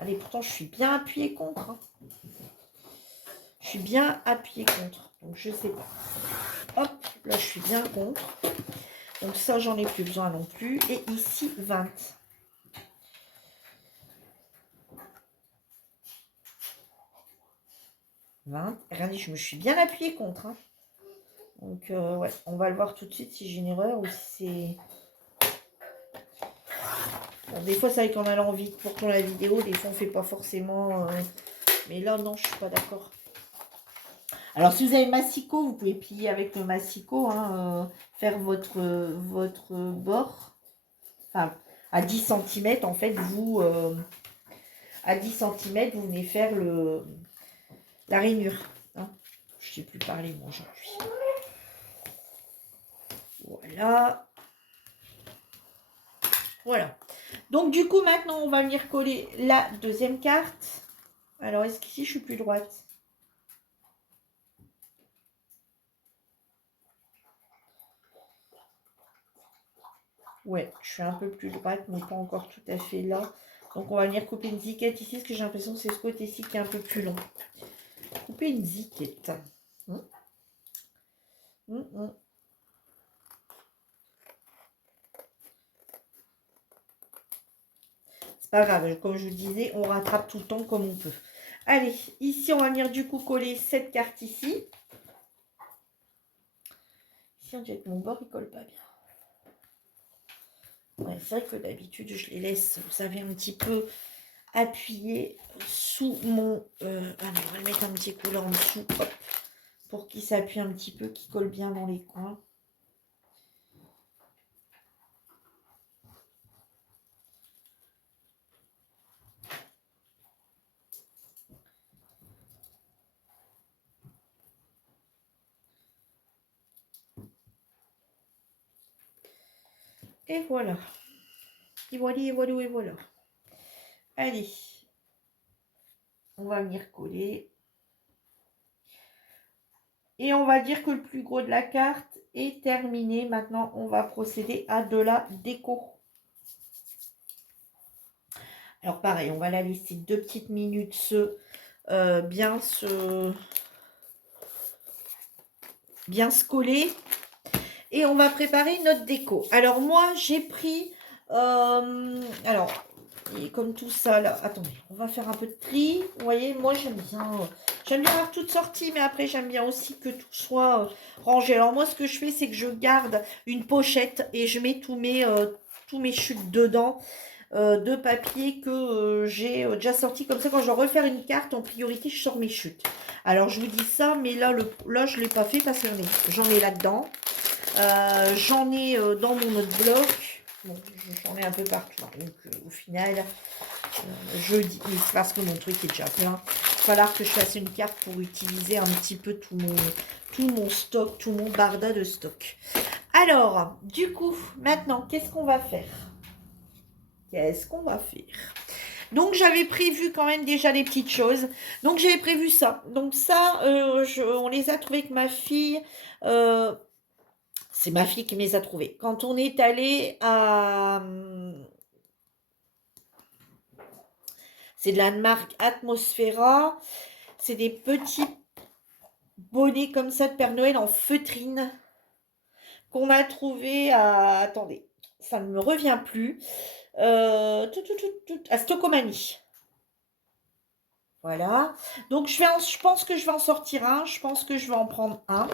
Allez, pourtant je suis bien appuyée contre. Hein. Je suis bien appuyée contre. Donc je sais pas. Hop, là je suis bien contre. Donc ça, j'en ai plus besoin non plus. Et ici, 20. 20. Regardez, je me suis bien appuyée contre. Hein. Donc, ouais, on va le voir tout de suite si j'ai une erreur ou si c'est... Bon, des fois, c'est vrai qu'en allant vite pour tourner la vidéo, des fois, on ne fait pas forcément... Mais là, non, je ne suis pas d'accord. Alors, si vous avez massicot, vous pouvez plier avec le massicot, hein, faire votre bord. Enfin, à 10 cm, en fait, à 10 cm, vous venez faire la rainure. Hein. Je ne sais plus parler, moi, aujourd'hui. Voilà. Voilà. Donc, du coup, maintenant, on va venir coller la deuxième carte. Alors, est-ce qu'ici, je suis plus droite? Ouais, je suis un peu plus droite, mais pas encore tout à fait là. Donc, on va venir couper une ziquette ici, parce que j'ai l'impression que c'est ce côté-ci qui est un peu plus long. Couper une ziquette. C'est pas grave, comme je vous le disais, on rattrape tout le temps comme on peut. Allez, ici, on va venir du coup coller cette carte ici. Ici, on dirait que mon bord, il colle pas bien. Ouais, c'est vrai que d'habitude, je les laisse, vous savez, un petit peu appuyés sous mon... allez, on va le mettre un petit coup là en dessous, hop, pour qu'il s'appuie un petit peu, qu'il colle bien dans les coins. Et voilà. Et voilà, et voilà, et voilà. Allez. On va venir coller. Et on va dire que le plus gros de la carte est terminé. Maintenant, on va procéder à de la déco. Alors pareil, on va la laisser 2 petites minutes bien se coller. Et on va préparer notre déco. Alors moi, j'ai pris... alors, et comme tout ça, là... Attendez, on va faire un peu de tri. Vous voyez, moi, j'aime bien avoir toutes sorties, mais après, j'aime bien aussi que tout soit rangé. Alors moi, ce que je fais, c'est que je garde une pochette et je mets tous mes chutes dedans. De papier que j'ai déjà sorti. Comme ça, quand je dois refaire une carte, en priorité, je sors mes chutes. Alors, je vous dis ça, mais là, je ne l'ai pas fait parce que j'en ai là-dedans. J'en ai dans mon autre bloc. Bon, j'en ai un peu partout. Donc, au final, je dis, mais c'est parce que mon truc est déjà plein. Il va falloir que je fasse une carte pour utiliser un petit peu tout mon stock, tout mon barda de stock. Alors, du coup, maintenant, qu'est-ce qu'on va faire? Donc, j'avais prévu quand même déjà les petites choses. Donc, j'avais prévu ça. Donc, ça, on les a trouvés avec ma fille. C'est ma fille qui me les a trouvés. Quand on est allé à... C'est de la marque Atmosphera. C'est des petits bonnets comme ça de Père Noël en feutrine qu'on a trouvé à... Attendez, ça ne me revient plus. À Stocomanie. Voilà. Donc, je pense que je vais en sortir un. Je pense que je vais en prendre un.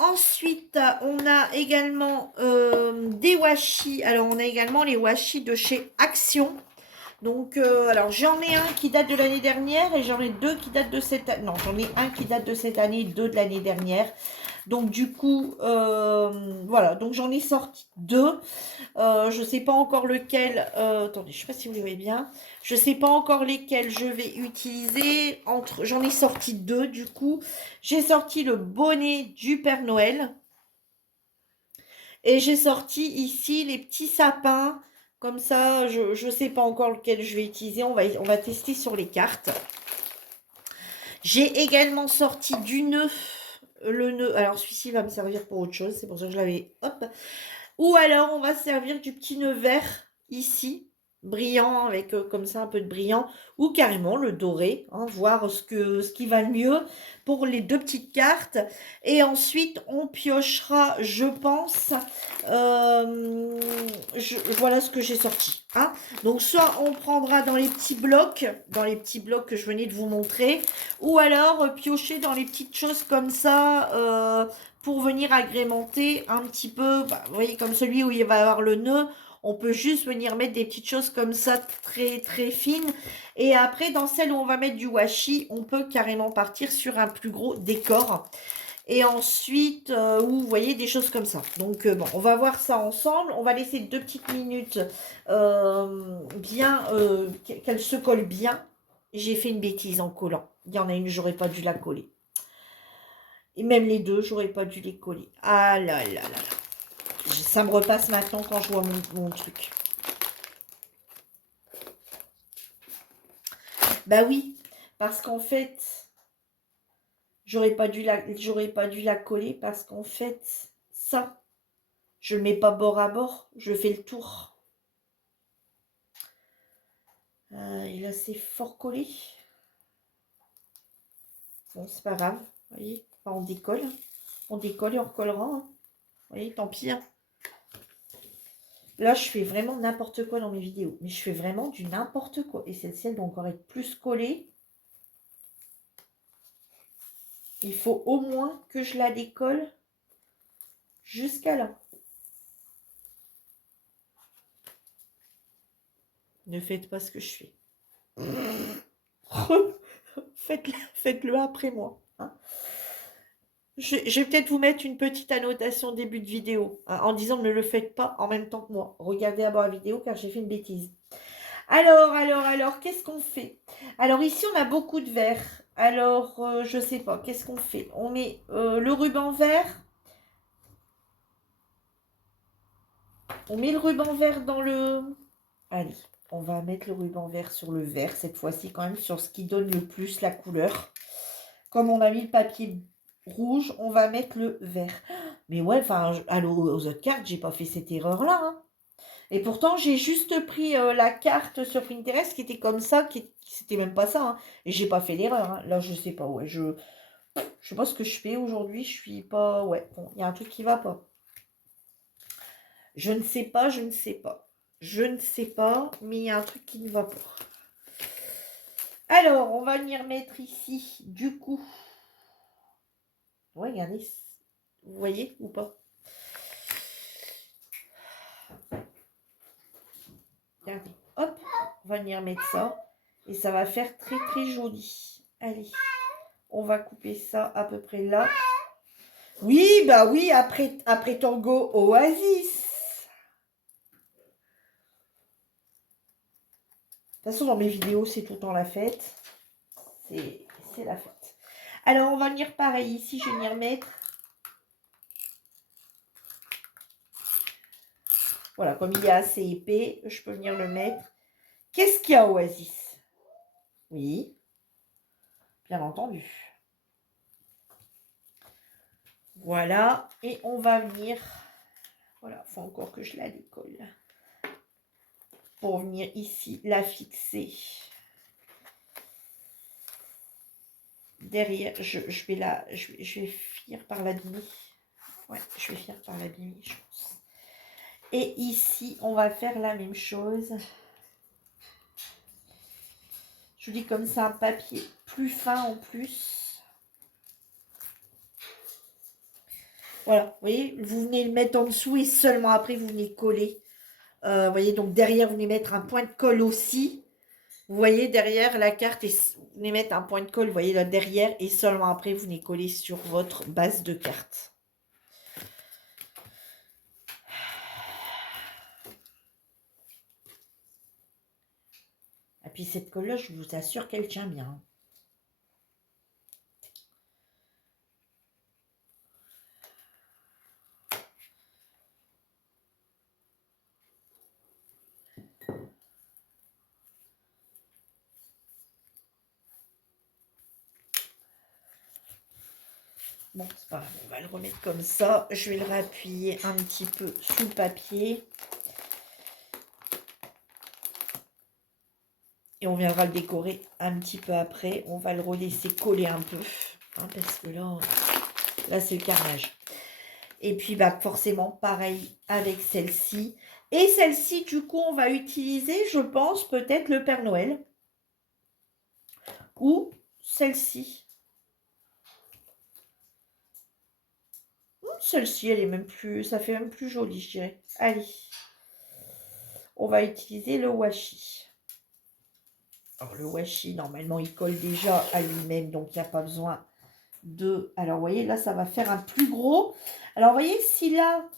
Ensuite, on a également des washi. Alors, on a également les washi de chez Action. Donc, alors j'en ai un qui date de l'année dernière et j'en ai deux qui datent de cette année. Non, j'en ai un qui date de cette année, deux de l'année dernière. Donc, du coup, voilà. Donc, j'en ai sorti deux. Je ne sais pas encore lequel. Attendez, je ne sais pas si vous les voyez bien. Je ne sais pas encore lesquels je vais utiliser. J'en ai sorti deux, du coup. J'ai sorti le bonnet du Père Noël. Et j'ai sorti ici les petits sapins. Comme ça, je ne sais pas encore lequel je vais utiliser. On va tester sur les cartes. J'ai également sorti du nœud. Le nœud. Alors, celui-ci va me servir pour autre chose. C'est pour ça que je l'avais. Hop. Ou alors, on va se servir du petit nœud vert ici. Brillant, avec comme ça un peu de brillant. Ou carrément le doré. Hein, voir ce qui va le mieux pour les deux petites cartes. Et ensuite, on piochera, je pense. Voilà ce que j'ai sorti. Hein. Donc, soit on prendra dans les petits blocs que je venais de vous montrer. Ou alors, piocher dans les petites choses comme ça. Pour venir agrémenter un petit peu, bah, vous voyez, comme celui où il va y avoir le nœud, on peut juste venir mettre des petites choses comme ça, très très fines. Et après, dans celle où on va mettre du washi, on peut carrément partir sur un plus gros décor. Et ensuite, vous voyez, des choses comme ça. Donc, bon, on va voir ça ensemble. On va laisser 2 petites minutes qu'elle se colle bien. J'ai fait une bêtise en collant. Il y en a une, j'aurais pas dû la coller. Et même les deux, j'aurais pas dû les coller. Ah là là là là. Ça me repasse maintenant quand je vois mon truc. Bah oui, parce qu'en fait, j'aurais pas dû la coller parce qu'en fait, ça, je le mets pas bord à bord, je fais le tour. Et là, c'est fort collé. Bon, c'est pas grave, vous voyez. Enfin, on décolle. On décolle et on recollera. Hein. Vous voyez, tant pis. Hein. Là, je fais vraiment n'importe quoi dans mes vidéos. Mais je fais vraiment du n'importe quoi. Et celle-ci, elle doit encore être plus collée. Il faut au moins que je la décolle jusqu'à là. Ne faites pas ce que je fais. Faites-le après moi. Hein. Je vais peut-être vous mettre une petite annotation début de vidéo. Hein, en disant ne le faites pas en même temps que moi. Regardez d'abord la vidéo car j'ai fait une bêtise. Alors, qu'est-ce qu'on fait? Alors ici, on a beaucoup de vert. Alors, je sais pas, qu'est-ce qu'on fait? On met le ruban vert. On met le ruban vert dans le... Allez, on va mettre le ruban vert sur le vert, cette fois-ci quand même, sur ce qui donne le plus la couleur. Comme on a mis le papier rouge, on va mettre le vert. Mais ouais, enfin, aux autres cartes, j'ai pas fait cette erreur-là. Hein. Et pourtant, j'ai juste pris la carte sur Pinterest qui était comme ça, c'était même pas ça. Hein. Et j'ai pas fait l'erreur. Hein. Là, je sais pas, ouais, je sais pas ce que je fais aujourd'hui, je suis pas... Ouais, bon, il y a un truc qui va pas. Je ne sais pas, je ne sais pas. Je ne sais pas, mais il y a un truc qui ne va pas. Alors, on va venir mettre ici, du coup. Ouais, regardez. Vous voyez ou pas? Regardez. Hop, on va venir mettre ça. Et ça va faire très très joli. Allez, on va couper ça à peu près là. Oui, bah oui, après Tango Oasis. De toute façon, dans mes vidéos, c'est tout le temps la fête. C'est la fête. Alors, on va venir pareil. Ici, je vais venir mettre... Voilà, comme il est assez épais, je peux venir le mettre. Qu'est-ce qu'il y a, Oasis? Oui, bien entendu. Voilà, et on va venir... Voilà, il faut encore que je la décolle. pour venir ici la fixer. Derrière, je vais finir par l'abîmer. Ouais, je vais finir par l'abîmer, je pense. Et ici, on va faire la même chose. Je vous dis comme ça, un papier plus fin en plus. Voilà, vous voyez, vous venez le mettre en dessous et seulement après, vous venez coller. Vous voyez, donc derrière, vous venez mettre un point de colle aussi. Vous voyez, derrière la carte, et vous venez mettre un point de colle, vous voyez, là, derrière. Et seulement après, vous venez coller sur votre base de carte. Et puis, cette colle-là, je vous assure qu'elle tient bien. Bon, c'est pas grave, on va le remettre comme ça. Je vais le réappuyer un petit peu sous le papier. Et on viendra le décorer un petit peu après. On va le relaisser coller un peu. Hein, parce que là c'est le carnage. Et puis, bah, forcément, pareil avec celle-ci. Et celle-ci, du coup, on va utiliser, je pense, peut-être le Père Noël. Ou celle-ci. Celle-ci, elle est même plus, ça fait même plus joli, je dirais. Allez. On va utiliser le washi. Alors, le washi, normalement, il colle déjà à lui-même, donc il n'y a pas besoin de... Alors, vous voyez, là, ça va faire un plus gros. Alors, vous voyez, si là,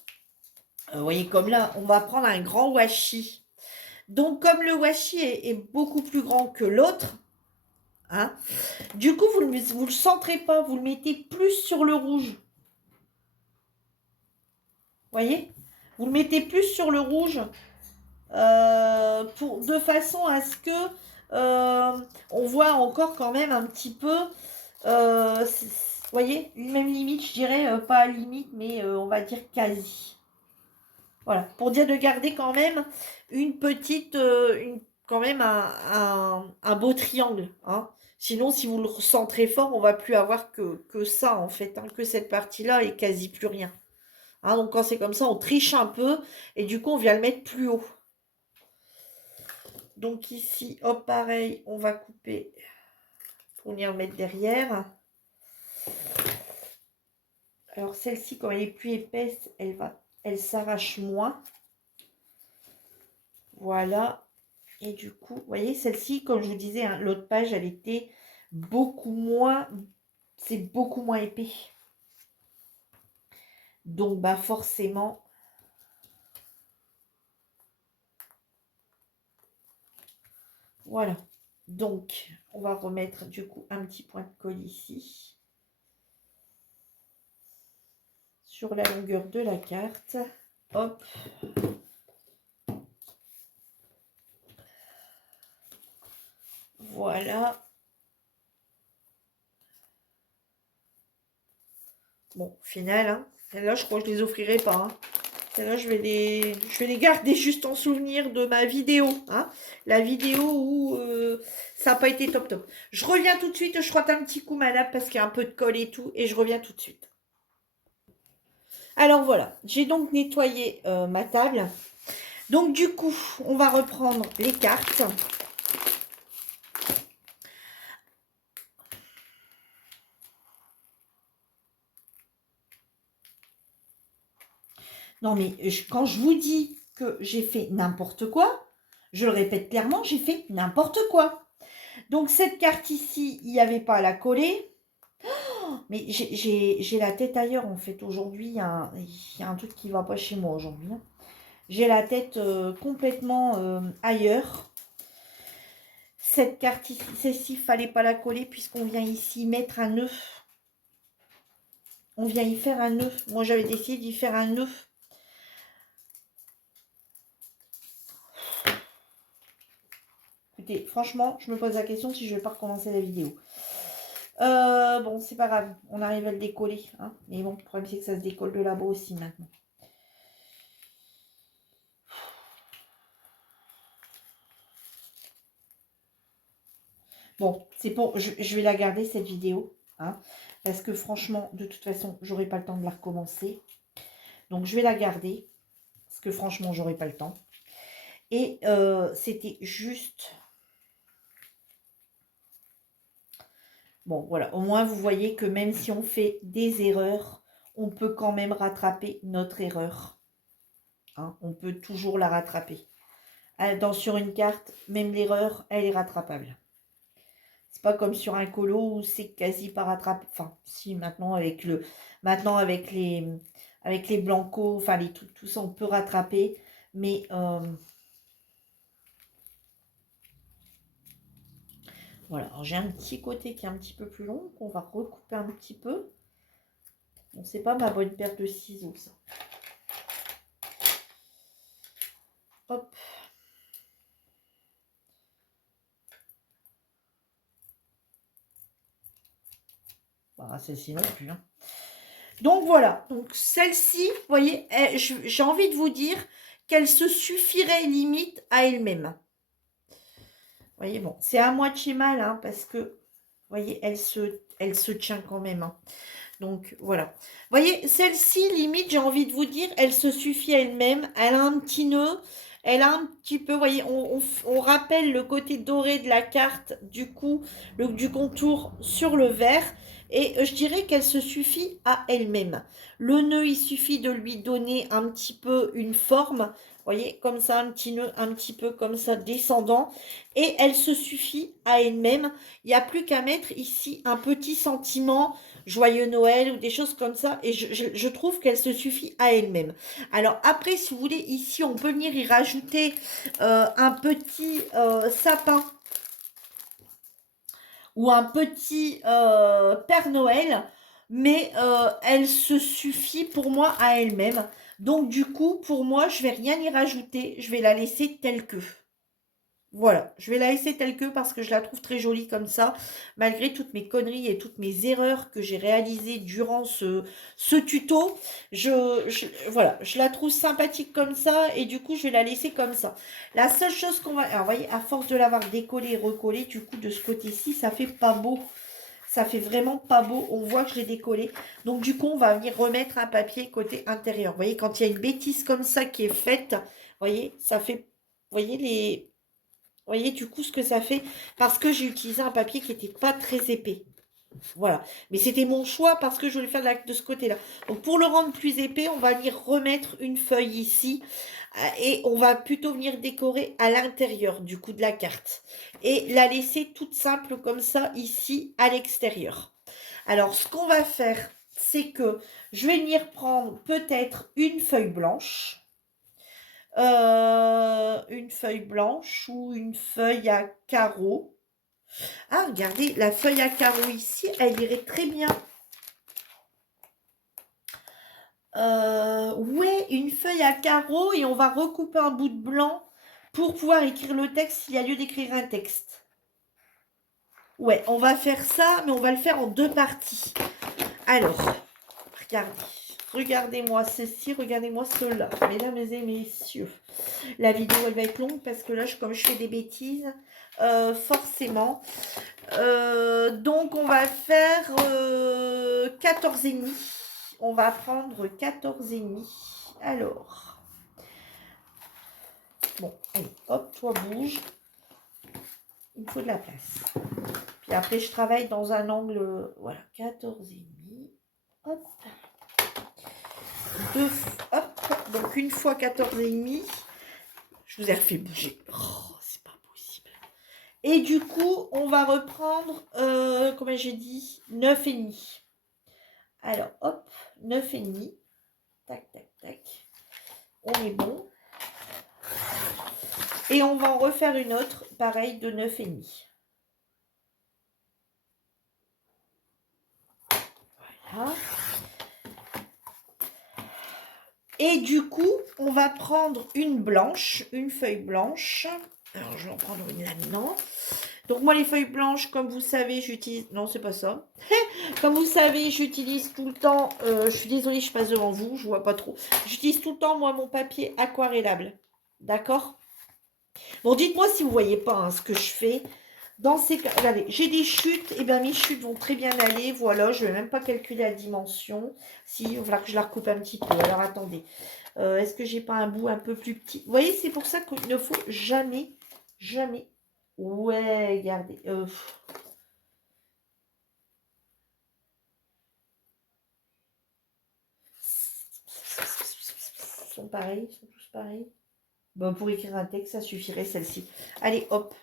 vous voyez, comme là, on va prendre un grand washi. Donc, comme le washi est beaucoup plus grand que l'autre, hein, du coup, vous ne le centrez pas, vous le mettez plus sur le rouge. Vous voyez? Vous le mettez plus sur le rouge de façon à ce que on voit encore quand même un petit peu, vous voyez, même limite, je dirais, pas limite, mais on va dire quasi. Voilà, pour dire de garder quand même une petite, quand même un beau triangle. Hein. Sinon, si vous le centrez fort, on va plus avoir que ça, en fait, hein, que cette partie-là et quasi plus rien. Hein, donc, quand c'est comme ça, on triche un peu et du coup, on vient le mettre plus haut. Donc, ici, hop, pareil, on va couper pour venir le mettre derrière. Alors, celle-ci, quand elle est plus épaisse, elle s'arrache moins. Voilà. Et du coup, vous voyez, celle-ci, comme je vous disais, hein, l'autre page, elle était beaucoup moins, c'est beaucoup moins épais. Donc, bah forcément, voilà. Donc, on va remettre du coup un petit point de colle ici. Sur la longueur de la carte. Hop. Voilà. Bon, au final, hein, celle-là, je crois que je les offrirai pas. Hein. Celle-là, je vais les garder juste en souvenir de ma vidéo. Hein. La vidéo où ça n'a pas été top top. Je reviens tout de suite. Je frotte un petit coup ma nappe parce qu'il y a un peu de colle et tout. Et je reviens tout de suite. Alors voilà, j'ai donc nettoyé ma table. Donc du coup, on va reprendre les cartes. Non mais quand je vous dis que j'ai fait n'importe quoi, je le répète clairement, j'ai fait n'importe quoi. Donc cette carte ici, il n'y avait pas à la coller. Oh, mais j'ai la tête ailleurs en fait. Aujourd'hui, il y a un truc qui ne va pas chez moi aujourd'hui. Hein. J'ai la tête complètement ailleurs. Cette carte ici, celle-ci, il ne fallait pas la coller puisqu'on vient ici mettre un nœud. On vient y faire un nœud. Moi, j'avais décidé d'y faire un nœud. Écoutez, franchement, je me pose la question si je ne vais pas recommencer la vidéo. Bon, c'est pas grave. On arrive à le décoller. Hein. Mais bon, le problème, c'est que ça se décolle de là-bas aussi maintenant. Bon, c'est pour... Je vais la garder, cette vidéo. Hein, parce que franchement, de toute façon, j'aurai pas le temps de la recommencer. Donc, je vais la garder. Parce que franchement, j'aurai pas le temps. Et c'était juste... Bon, voilà. Au moins, vous voyez que même si on fait des erreurs, on peut quand même rattraper notre erreur. Hein, on peut toujours la rattraper. Sur une carte, même l'erreur, elle est rattrapable. C'est pas comme sur un colo où c'est quasi pas rattrapable. Enfin, si, maintenant avec les blancos, enfin les trucs, tout ça, on peut rattraper. Mais voilà, alors j'ai un petit côté qui est un petit peu plus long, qu'on va recouper un petit peu. Bon, c'est pas ma bonne paire de ciseaux, ça. Hop. Bah, celle-ci non plus. Hein. Donc voilà, donc celle-ci, vous voyez, j'ai envie de vous dire qu'elle se suffirait limite à elle-même. Vous voyez, bon, c'est à moitié mal, hein, parce que, vous voyez, elle se tient quand même. Hein. Donc voilà. Vous voyez, celle-ci, limite, j'ai envie de vous dire, elle se suffit à elle-même. Elle a un petit nœud, elle a un petit peu, vous voyez, on rappelle le côté doré de la carte, du coup, du contour sur le vert. Et je dirais qu'elle se suffit à elle-même. Le nœud, il suffit de lui donner un petit peu une forme. Vous voyez, comme ça, un petit nœud, un petit peu comme ça, descendant. Et elle se suffit à elle-même. Il n'y a plus qu'à mettre ici un petit sentiment Joyeux Noël ou des choses comme ça. Et je trouve qu'elle se suffit à elle-même. Alors après, si vous voulez, ici, on peut venir y rajouter un petit sapin ou un petit Père Noël, mais elle se suffit pour moi à elle-même. Donc du coup, pour moi, je vais rien y rajouter, je vais la laisser telle que. Voilà, je vais la laisser telle que parce que je la trouve très jolie comme ça, malgré toutes mes conneries et toutes mes erreurs que j'ai réalisées durant ce tuto. Voilà, je la trouve sympathique comme ça et du coup, je vais la laisser comme ça. La seule chose qu'on va... Alors, vous voyez, à force de l'avoir décollé et recollé, du coup, de ce côté-ci, ça fait pas beau. Ça fait vraiment pas beau. On voit que je l'ai décollé. Donc, du coup, on va venir remettre un papier côté intérieur. Vous voyez, quand il y a une bêtise comme ça qui est faite, vous voyez, ça fait... Vous voyez les... Vous voyez du coup ce que ça fait parce que j'ai utilisé un papier qui n'était pas très épais. Voilà. Mais c'était mon choix parce que je voulais faire de ce côté-là. Donc pour le rendre plus épais, on va venir remettre une feuille ici et on va plutôt venir décorer à l'intérieur du coup de la carte. Et la laisser toute simple comme ça ici à l'extérieur. Alors ce qu'on va faire, c'est que je vais venir prendre peut-être une feuille blanche. Une feuille blanche ou une feuille à carreaux. Ah, regardez, la feuille à carreaux ici, elle irait très bien. Ouais, une feuille à carreaux et on va recouper un bout de blanc pour pouvoir écrire le texte s'il y a lieu d'écrire un texte. Ouais, on va faire ça, mais on va le faire en deux parties. Alors, regardez. Regardez-moi ceci, regardez-moi cela, mesdames et messieurs. La vidéo, elle va être longue parce que là, comme je fais des bêtises, forcément. Donc, on va faire 14,5. On va prendre 14,5. Alors. Bon, allez, hop, toi bouge. Il me faut de la place. Puis après, je travaille dans un angle, voilà, 14,5. Hop. Hop, donc une fois 14,5. Je vous ai refait bouger. Oh, c'est pas possible. Et du coup, on va reprendre, comment j'ai dit, 9,5. Alors, hop, 9,5. Tac, tac, tac. On est bon. Et on va en refaire une autre, pareil, de 9,5. Voilà. Et du coup, on va prendre une blanche, une feuille blanche. Alors, je vais en prendre une là-dedans. Donc, moi, les feuilles blanches, comme vous savez, j'utilise... Non, c'est pas ça. Comme vous savez, j'utilise tout le temps... je suis désolée, je passe devant vous, je vois pas trop. J'utilise tout le temps, moi, mon papier aquarellable. D'accord? Bon, dites-moi si vous voyez pas hein, ce que je fais. Dans ces cas, regardez, j'ai des chutes, et bien mes chutes vont très bien aller. Voilà, je ne vais même pas calculer la dimension. Si, il va falloir que je la recoupe un petit peu. Alors attendez, est-ce que j'ai pas un bout un peu plus petit? Vous voyez, c'est pour ça qu'il ne faut jamais, jamais. Ouais, regardez. Ils sont pareils, ils sont tous pareils. Bon, pour écrire un texte, ça suffirait celle-ci. Allez, hop.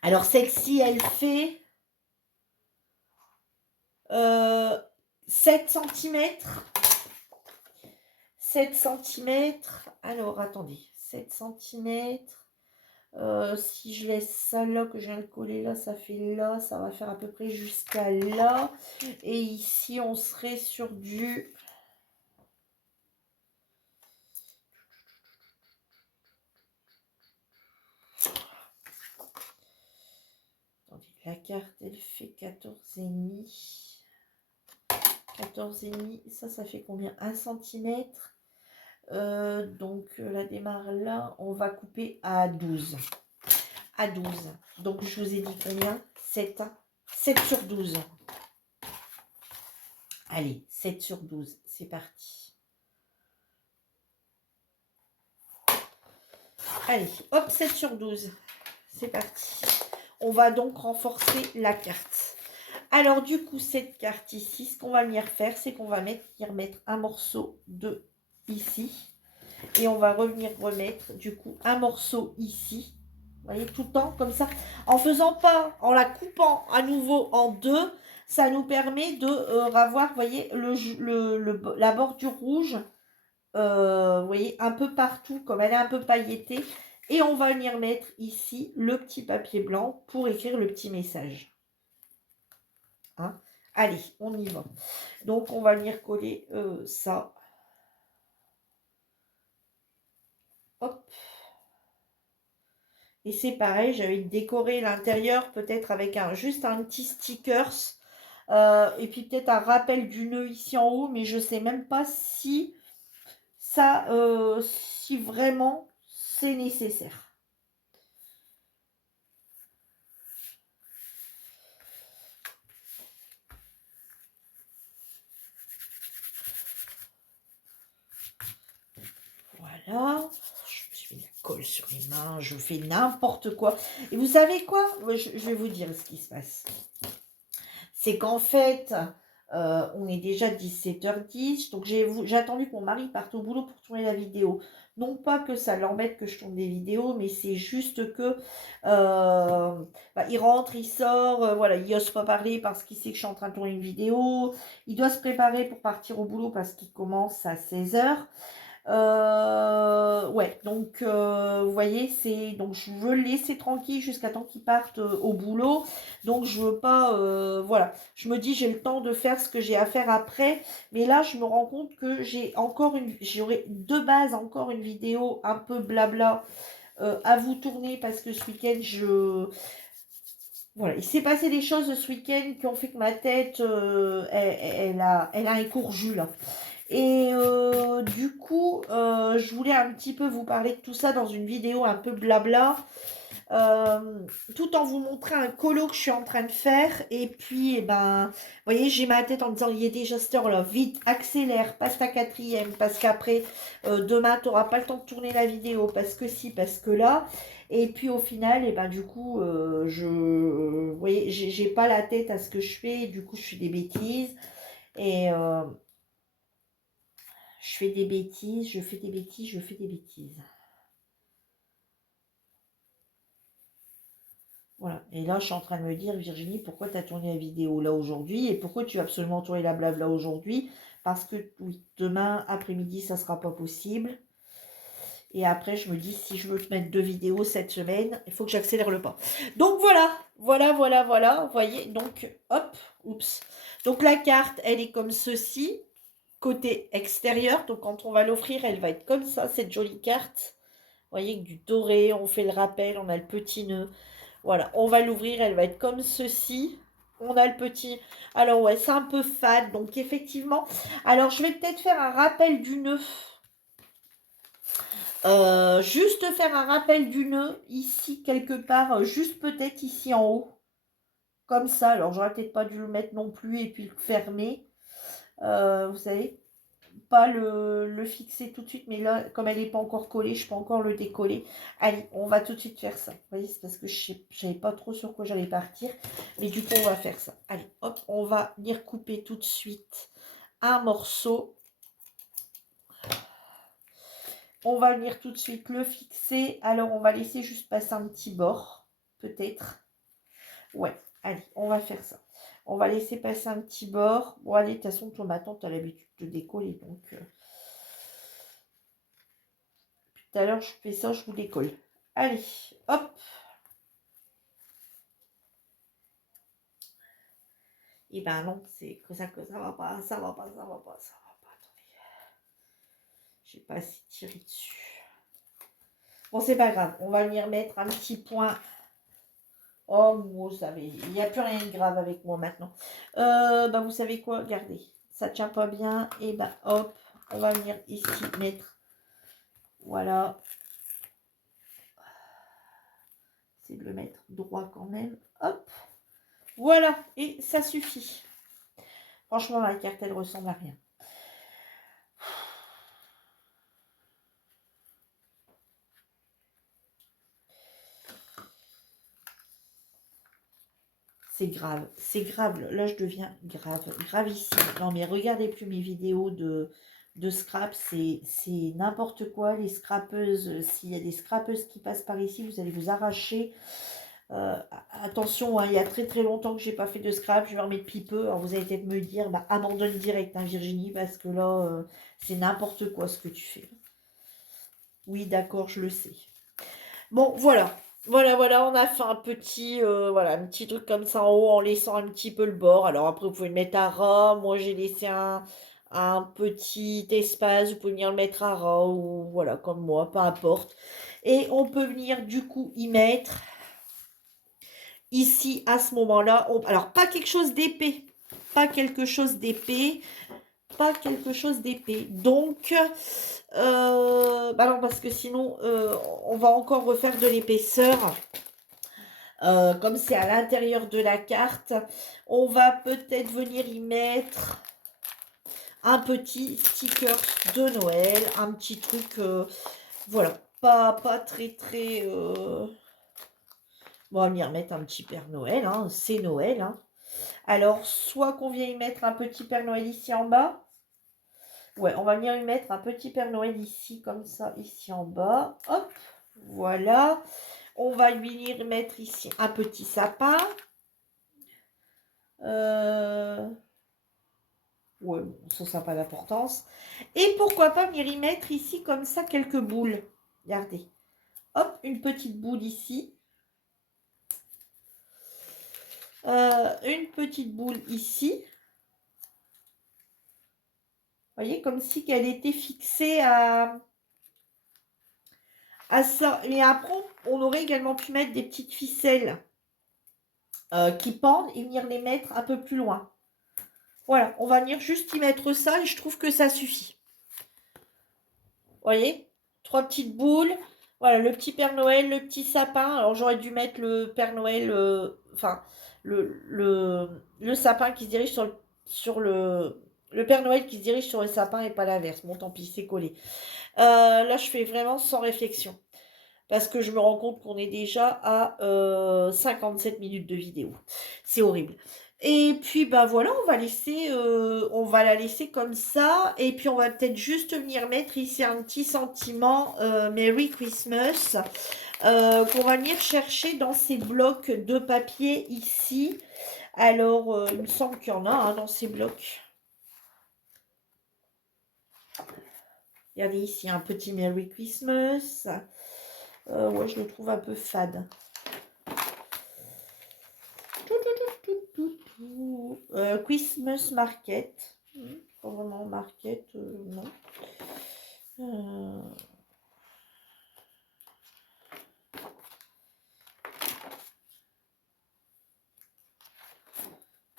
Alors celle-ci, elle fait 7 cm. 7 cm. Alors, attendez. 7 cm. Si je laisse ça là, que je viens de coller là, ça fait là. Ça va faire à peu près jusqu'à là. Et ici, on serait sur du... Attendez, la carte, elle fait 14,5. 14,5. Ça fait combien? 1 cm. Donc, la démarre là, on va couper à 12. À 12. Donc, je vous ai dit combien? 7. 7 sur 12. Allez, 7 sur 12. C'est parti. Allez, hop, 7 sur 12. C'est parti. On va donc renforcer la carte. Alors, du coup, cette carte ici, ce qu'on va venir faire, c'est qu'on va venir mettre un morceau de ici. Et on va revenir remettre, du coup, un morceau ici. Vous voyez, tout le temps, comme ça. En faisant pas, en la coupant à nouveau en deux, ça nous permet de avoir, vous voyez, la bordure rouge, vous voyez, un peu partout, comme elle est un peu pailletée. Et on va venir mettre ici le petit papier blanc pour écrire le petit message. Hein? Allez, on y va. Donc, on va venir coller ça. Hop. Et c'est pareil, j'avais décoré l'intérieur peut-être avec juste un petit stickers. Et puis peut-être un rappel du nœud ici en haut. Mais je ne sais même pas si ça, si vraiment c'est nécessaire. Voilà. Je me suis mis la colle sur les mains. Je fais n'importe quoi. Et vous savez quoi? Je vais vous dire ce qui se passe. C'est qu'en fait, on est déjà 17h10. Donc, j'ai attendu que mon mari parte au boulot pour tourner la vidéo. Non pas que ça l'embête que je tourne des vidéos, mais c'est juste que il rentre, il sort, voilà, il n'ose pas parler parce qu'il sait que je suis en train de tourner une vidéo. Il doit se préparer pour partir au boulot parce qu'il commence à 16h. Ouais, donc vous voyez, donc je veux le laisser tranquille jusqu'à temps qu'il parte au boulot. Donc je veux pas, voilà. Je me dis j'ai le temps de faire ce que j'ai à faire après. Mais là, je me rends compte que j'aurai de base encore une vidéo un peu blabla à vous tourner parce que ce week-end voilà, il s'est passé des choses ce week-end qui ont fait que ma tête, elle a un courjus là. Et du coup, je voulais un petit peu vous parler de tout ça dans une vidéo un peu blabla, tout en vous montrant un colo que je suis en train de faire. Et puis, vous voyez, j'ai ma tête en me disant, il est déjà cette heure là, vite, accélère, passe ta quatrième, parce qu'après, demain, tu n'auras pas le temps de tourner la vidéo, parce que si, parce que là. Et puis au final, du coup, vous voyez, j'ai pas la tête à ce que je fais, du coup, je fais des bêtises. Et je fais des bêtises, je fais des bêtises, je fais des bêtises. Voilà. Et là, je suis en train de me dire, Virginie, pourquoi tu as tourné la vidéo là aujourd'hui et pourquoi tu as absolument tourné la blabla aujourd'hui? Parce que oui, demain après-midi, ça ne sera pas possible. Et après, je me dis, si je veux te mettre 2 vidéos cette semaine, il faut que j'accélère le pas. Donc voilà, voilà. Vous voyez, donc hop, oups. Donc la carte, elle est comme ceci, côté extérieur. Donc quand on va l'offrir, elle va être comme ça, cette jolie carte. Vous voyez, du doré, on fait le rappel, on a le petit nœud. Voilà, on va l'ouvrir, elle va être comme ceci. On a le petit... Alors ouais, c'est un peu fade, donc effectivement... Alors, je vais peut-être faire un rappel du nœud. Juste faire un rappel du nœud ici quelque part, juste peut-être ici en haut. Comme ça, alors j'aurais peut-être pas dû le mettre non plus et puis le fermer. Vous savez, pas le fixer tout de suite, mais là, comme elle n'est pas encore collée, je peux encore le décoller. Allez, on va tout de suite faire ça. Vous voyez, c'est parce que je savais pas trop sur quoi j'allais partir, mais du coup, on va faire ça. Allez, hop, on va venir couper tout de suite un morceau. On va venir tout de suite le fixer. Alors, on va laisser juste passer un petit bord, peut-être. Ouais, allez, on va faire ça. On va laisser passer un petit bord. Bon, allez, de toute façon, toi, ma tante, tu as l'habitude de décoller, donc... Tout à l'heure, je fais ça, je vous décolle. Allez, hop. Et ben non, c'est que ça va pas, ça va pas, ça va pas, ça va pas. Attendez. J'ai pas assez tiré dessus. Bon, c'est pas grave. On va venir mettre un petit point. Oh, vous savez, il n'y a plus rien de grave avec moi maintenant. Bah, vous savez quoi? Regardez, ça tient pas bien. Et ben hop, on va venir ici mettre. Voilà. C'est de le mettre droit quand même. Hop. Voilà, et ça suffit. Franchement, la carte, elle ressemble à rien. C'est grave, c'est grave. Là, je deviens grave, gravissime. Non, mais regardez plus mes vidéos de scrap. C'est n'importe quoi. Les scrapeuses, s'il y a des scrapeuses qui passent par ici, vous allez vous arracher. Attention, hein, il y a très très longtemps que j'ai pas fait de scrap. Je vais remettre pipeux. Alors, vous allez peut-être me dire, bah, abandonne direct, hein, Virginie, parce que là, c'est n'importe quoi ce que tu fais. Oui, d'accord, je le sais. Bon, voilà. Voilà, on a fait un petit, voilà, un petit truc comme ça en haut en laissant un petit peu le bord. Alors après, vous pouvez le mettre à ras. Moi, j'ai laissé un petit espace. Vous pouvez venir le mettre à ras ou voilà, comme moi, peu importe. Et on peut venir du coup y mettre ici à ce moment-là. Alors, pas quelque chose d'épais. Pas quelque chose d'épais. Pas quelque chose d'épais. Donc, bah non, parce que sinon, on va encore refaire de l'épaisseur. Comme c'est à l'intérieur de la carte, on va peut-être venir y mettre un petit sticker de Noël, un petit truc, voilà, pas très très... Bon, on va venir mettre un petit Père Noël, hein, c'est Noël. Hein. Alors, soit qu'on vient y mettre un petit Père Noël ici en bas. Ouais, on va venir y mettre un petit Père Noël ici, comme ça, ici en bas. Hop, voilà. On va venir mettre ici un petit sapin. Ouais, bon, ça n'a pas d'importance. Et pourquoi pas venir y mettre ici comme ça quelques boules. Regardez. Hop, une petite boule ici. Une petite boule ici. Vous voyez, comme si qu'elle était fixée à ça. Et après, on aurait également pu mettre des petites ficelles qui pendent et venir les mettre un peu plus loin. Voilà, on va venir juste y mettre ça et je trouve que ça suffit. Vous voyez, 3 petites boules. Voilà, le petit Père Noël, le petit sapin. Alors, j'aurais dû mettre le Père Noël, enfin, le sapin qui se dirige sur le Père Noël qui se dirige sur le sapin et pas l'inverse. Bon, tant pis, c'est collé. Là, je fais vraiment sans réflexion. Parce que je me rends compte qu'on est déjà à 57 minutes de vidéo. C'est horrible. Et puis, bah voilà, on va la laisser comme ça. Et puis, on va peut-être juste venir mettre ici un petit sentiment Merry Christmas qu'on va venir chercher dans ces blocs de papier ici. Alors, il me semble qu'il y en a hein, dans ces blocs. Regardez ici, un petit Merry Christmas. Ouais, je le trouve un peu fade. Christmas Market. Pas vraiment Market, non.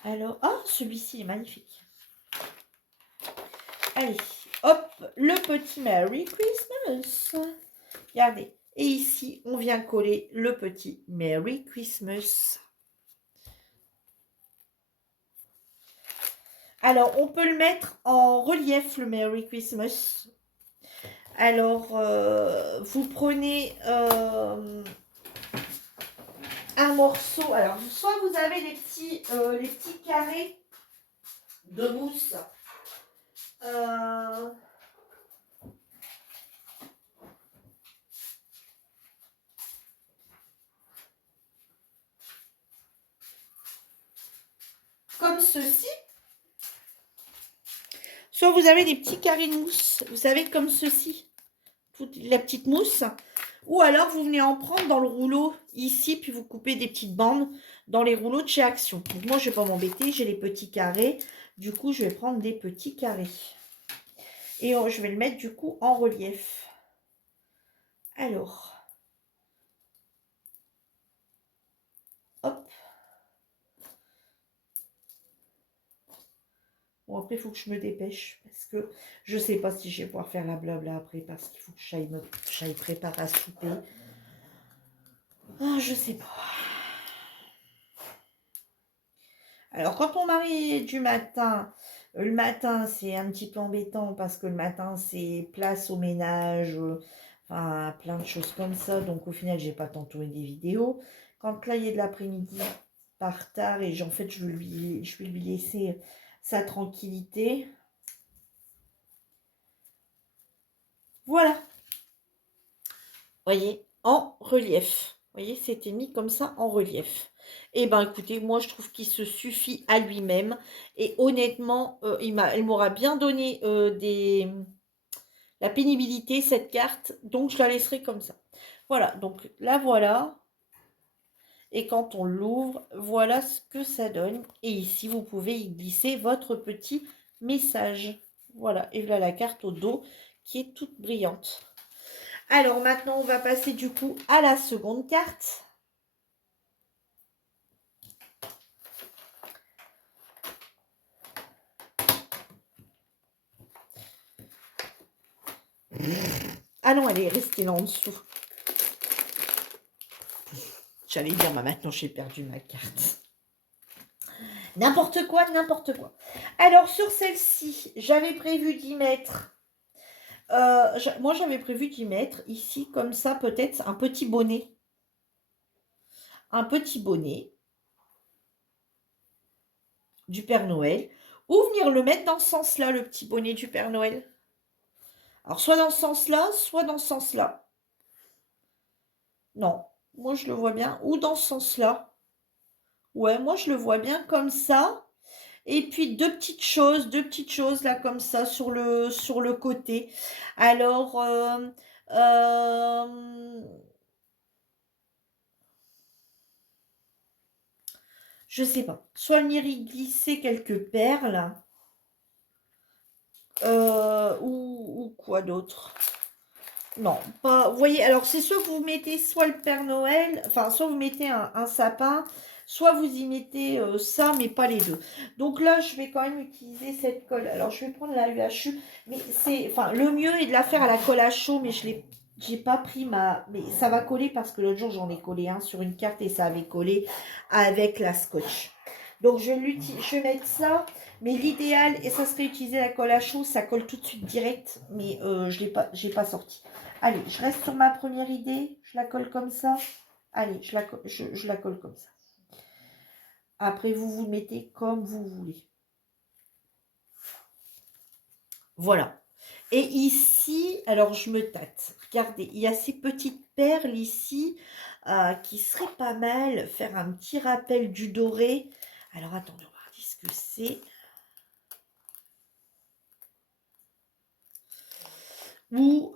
Alors, ah, celui-ci est magnifique. Allez, hop, le petit Merry Christmas. Regardez. Et ici, on vient coller le petit Merry Christmas. Alors, on peut le mettre en relief, le Merry Christmas. Alors, vous prenez un morceau. Alors, soit vous avez les petits carrés de mousse. Comme ceci. Soit vous avez des petits carrés de mousse, vous savez, comme ceci, toute la petite mousse. Ou alors, vous venez en prendre dans le rouleau, ici, puis vous coupez des petites bandes dans les rouleaux de chez Action. Donc, moi, je ne vais pas m'embêter, j'ai les petits carrés. Du coup, je vais prendre des petits carrés. Et je vais le mettre, du coup, en relief. Alors, hop. Bon, après, il faut que je me dépêche parce que je ne sais pas si je vais pouvoir faire la blabla après parce qu'il faut que j'aille préparer à souper. Ah, je sais pas. Alors, quand mon mari est du matin, le matin, c'est un petit peu embêtant parce que le matin, c'est place au ménage, enfin, plein de choses comme ça. Donc, au final, j'ai pas tant tourné des vidéos. Quand là, il y a de l'après-midi, par tard, et en fait, je vais lui laisser sa tranquillité. Voilà. Voyez, en relief. Voyez, c'était mis comme ça en relief. Eh ben, écoutez, moi, je trouve qu'il se suffit à lui-même. Et honnêtement, elle m'aura bien donné la pénibilité, cette carte. Donc, je la laisserai comme ça. Voilà, donc là, voilà. Et quand on l'ouvre, voilà ce que ça donne. Et ici, vous pouvez y glisser votre petit message. Voilà, et là, la carte au dos qui est toute brillante. Alors maintenant, on va passer du coup à la seconde carte. Ah non, elle est restée là en dessous. J'allais dire, bah maintenant j'ai perdu ma carte. N'importe quoi, n'importe quoi. Alors sur celle-ci, j'avais prévu d'y mettre... moi j'avais prévu d'y mettre ici, comme ça, peut-être un petit bonnet. Un petit bonnet du Père Noël. Ou venir le mettre dans ce sens-là, le petit bonnet du Père Noël. Alors soit dans ce sens-là, soit dans ce sens-là. Non, moi je le vois bien. Ou dans ce sens-là. Ouais, moi je le vois bien comme ça. Et puis deux petites choses là comme ça sur le côté. Alors, euh, je sais pas. Soit venir y glisser quelques perles. Ou quoi d'autre? Non, pas. Vous voyez, alors c'est soit vous mettez soit le Père Noël, enfin, soit vous mettez un sapin, soit vous y mettez ça, mais pas les deux. Donc là, je vais quand même utiliser cette colle. Alors, je vais prendre la UHU, mais c'est. Enfin, le mieux est de la faire à la colle à chaud, mais j'ai pas pris mais ça va coller parce que l'autre jour, j'en ai collé un sur une carte et ça avait collé avec la scotch. Donc, je vais mettre ça. Mais l'idéal, et ça serait utiliser la colle à chaud, ça colle tout de suite direct, mais je l'ai pas sorti. Allez, je reste sur ma première idée, je la colle comme ça. Allez, je la colle comme ça. Après, vous le mettez comme vous voulez. Voilà. Et ici, alors je me tâte. Regardez, il y a ces petites perles ici qui seraient pas mal. Faire un petit rappel du doré. Alors attendez, on va regarder ce que c'est. Ou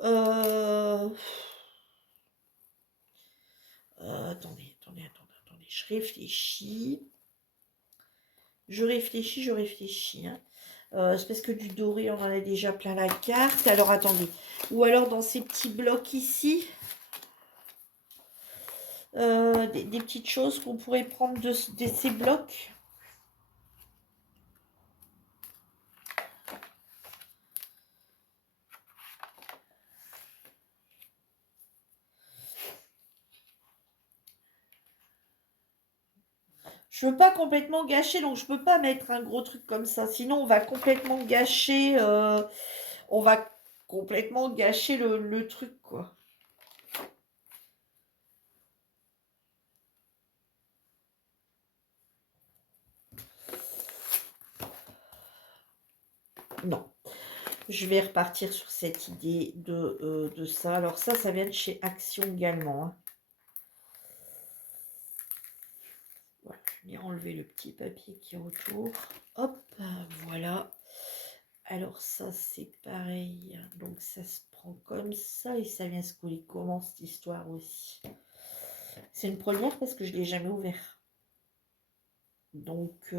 attendez, je réfléchis. Je réfléchis. Hein. C'est parce que du doré, on en a déjà plein la carte. Alors, attendez. Ou alors, dans ces petits blocs ici, des petites choses qu'on pourrait prendre de ces blocs. Je veux pas complètement gâcher, donc je peux pas mettre un gros truc comme ça. Sinon, on va complètement gâcher, on va complètement gâcher le truc, quoi. Non. Je vais repartir sur cette idée de ça. Alors ça vient de chez Action également, hein. Voilà, je vais enlever le petit papier qui est autour. Hop, voilà. Alors ça, c'est pareil. Donc ça se prend comme ça et ça vient se coller comment cette histoire aussi. C'est une première parce que je ne l'ai jamais ouvert. Donc,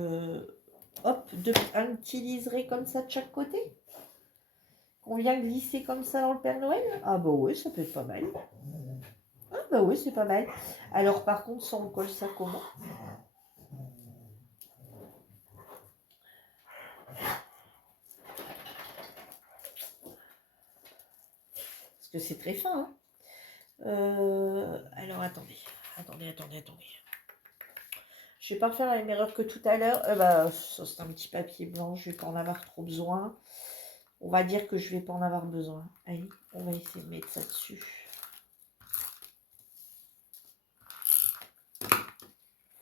hop, un petit liseré comme ça de chaque côté. On vient glisser comme ça dans le Père Noël. Ah bah oui, ça peut être pas mal. Ah bah oui, c'est pas mal. Alors par contre, ça on colle ça comment? Parce que c'est très fin, hein. Alors attendez. Je vais pas refaire la même erreur que tout à l'heure. Bah, ça c'est un petit papier blanc, je vais pas en avoir trop besoin. On va dire que je vais pas en avoir besoin. Allez, on va essayer de mettre ça dessus.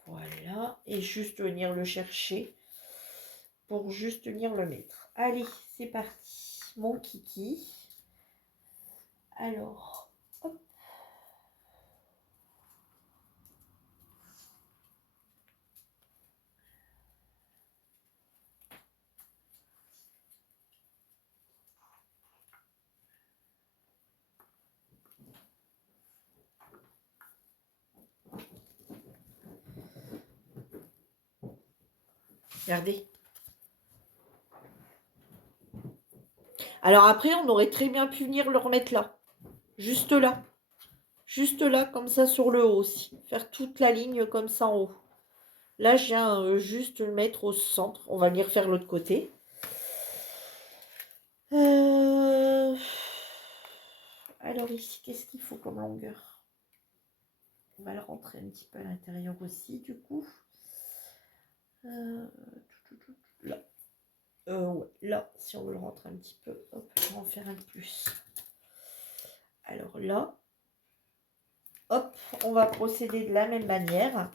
Voilà, et juste venir le chercher pour juste venir le mettre. Allez, c'est parti. Mon kiki. Alors, hop. Regardez. Alors après, on aurait très bien pu venir le remettre là. Juste là. Juste là, comme ça, sur le haut aussi. Faire toute la ligne comme ça en haut. Là, je viens juste le mettre au centre. On va venir faire l'autre côté. Alors ici, qu'est-ce qu'il faut comme longueur? On va le rentrer un petit peu à l'intérieur aussi, du coup. Là. Ouais, là, si on veut le rentrer un petit peu, hop, on va en faire un de plus. Alors là, hop, on va procéder de la même manière.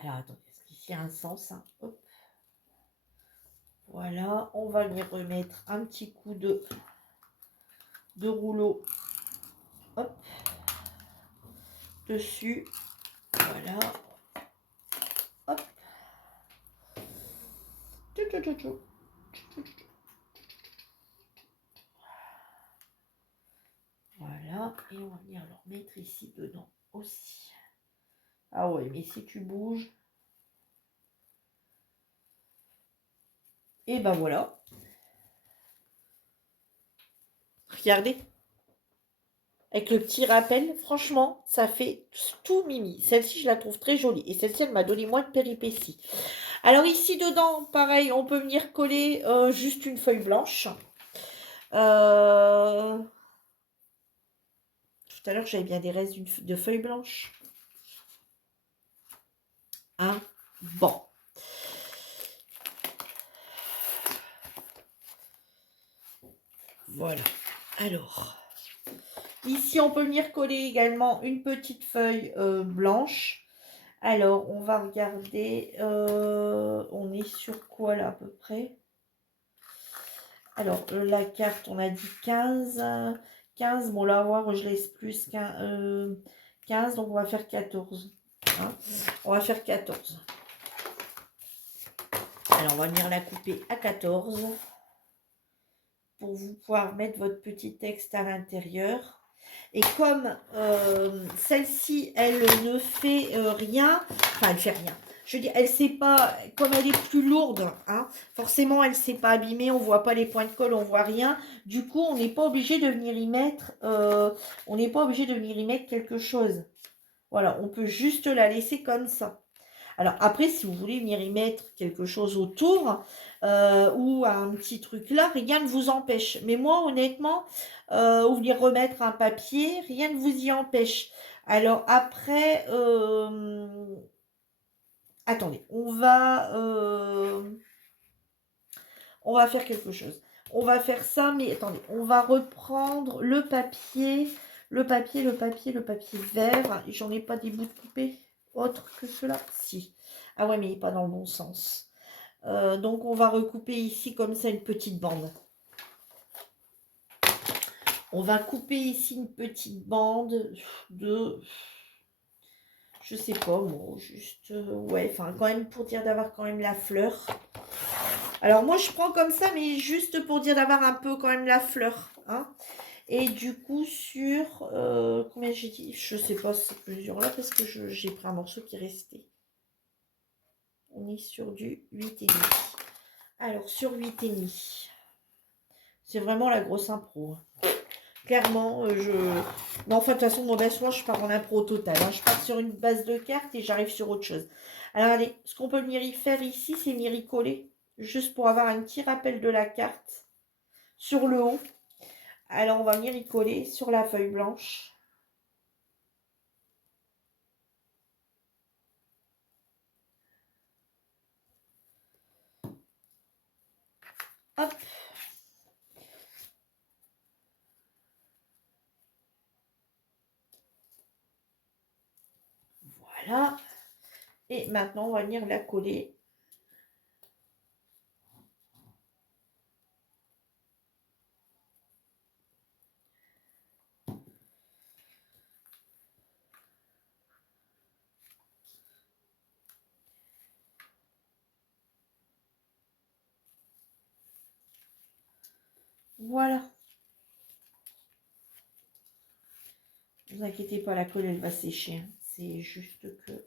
Alors attendez, est-ce qu'ici il y a un sens, hein? Hop. Voilà, on va lui remettre un petit coup de rouleau, hop, dessus. Voilà, hop. Voilà, et on va venir le remettre ici dedans aussi. Ah ouais, mais si tu bouges, et ben voilà. Regardez. Avec le petit rappel, franchement, ça fait tout mimi. Celle-ci, je la trouve très jolie. Et celle-ci, elle m'a donné moins de péripéties. Alors ici, dedans, pareil, on peut venir coller juste une feuille blanche. Tout à l'heure, j'avais bien des restes de feuilles blanches. Hein? Bon. Voilà. Alors, ici, on peut venir coller également une petite feuille blanche. Alors, on va regarder. On est sur quoi là à peu près? Alors, la carte, on a dit 15. 15, bon là, voir, je laisse plus 15, donc on va faire 14. Hein, on va faire 14. Alors, on va venir la couper à 14 pour vous pouvoir mettre votre petit texte à l'intérieur. Et comme celle-ci, elle ne fait rien, enfin, elle fait rien. Je veux dire, elle ne s'est pas, comme elle est plus lourde, hein, forcément, elle ne s'est pas abîmée, on ne voit pas les points de colle, on ne voit rien. Du coup, on n'est pas obligé de venir y mettre, quelque chose. Voilà, on peut juste la laisser comme ça. Alors après, si vous voulez venir y mettre quelque chose autour ou un petit truc là, rien ne vous empêche. Mais moi, honnêtement, ou venir remettre un papier, rien ne vous y empêche. Alors après, Attendez, on va faire quelque chose. On va faire ça, mais attendez, on va reprendre le papier, le papier vert. J'en ai pas des bouts de coupés autres que cela. Si. Ah ouais, mais il n'est pas dans le bon sens. Donc on va recouper ici comme ça une petite bande. On va couper ici une petite bande de, je sais pas moi, juste, ouais, enfin quand même pour dire d'avoir quand même la fleur. Alors moi je prends comme ça, mais juste pour dire d'avoir un peu quand même la fleur, hein. Et du coup sur, combien j'ai dit? Je sais pas cette mesure là parce que j'ai pris un morceau qui restait. On est sur du 8,5. Alors sur 8,5. C'est vraiment la grosse impro. Clairement, mais enfin, de toute façon, moi, je pars en impro au total, hein. Je pars sur une base de cartes et j'arrive sur autre chose. Alors, allez, ce qu'on peut venir y faire ici, c'est venir y coller. Juste pour avoir un petit rappel de la carte sur le haut. Alors, on va venir y coller sur la feuille blanche. Hop. Voilà. Et maintenant, on va venir la coller. Voilà. Ne vous inquiétez pas, la colle, elle va sécher, hein. C'est juste que...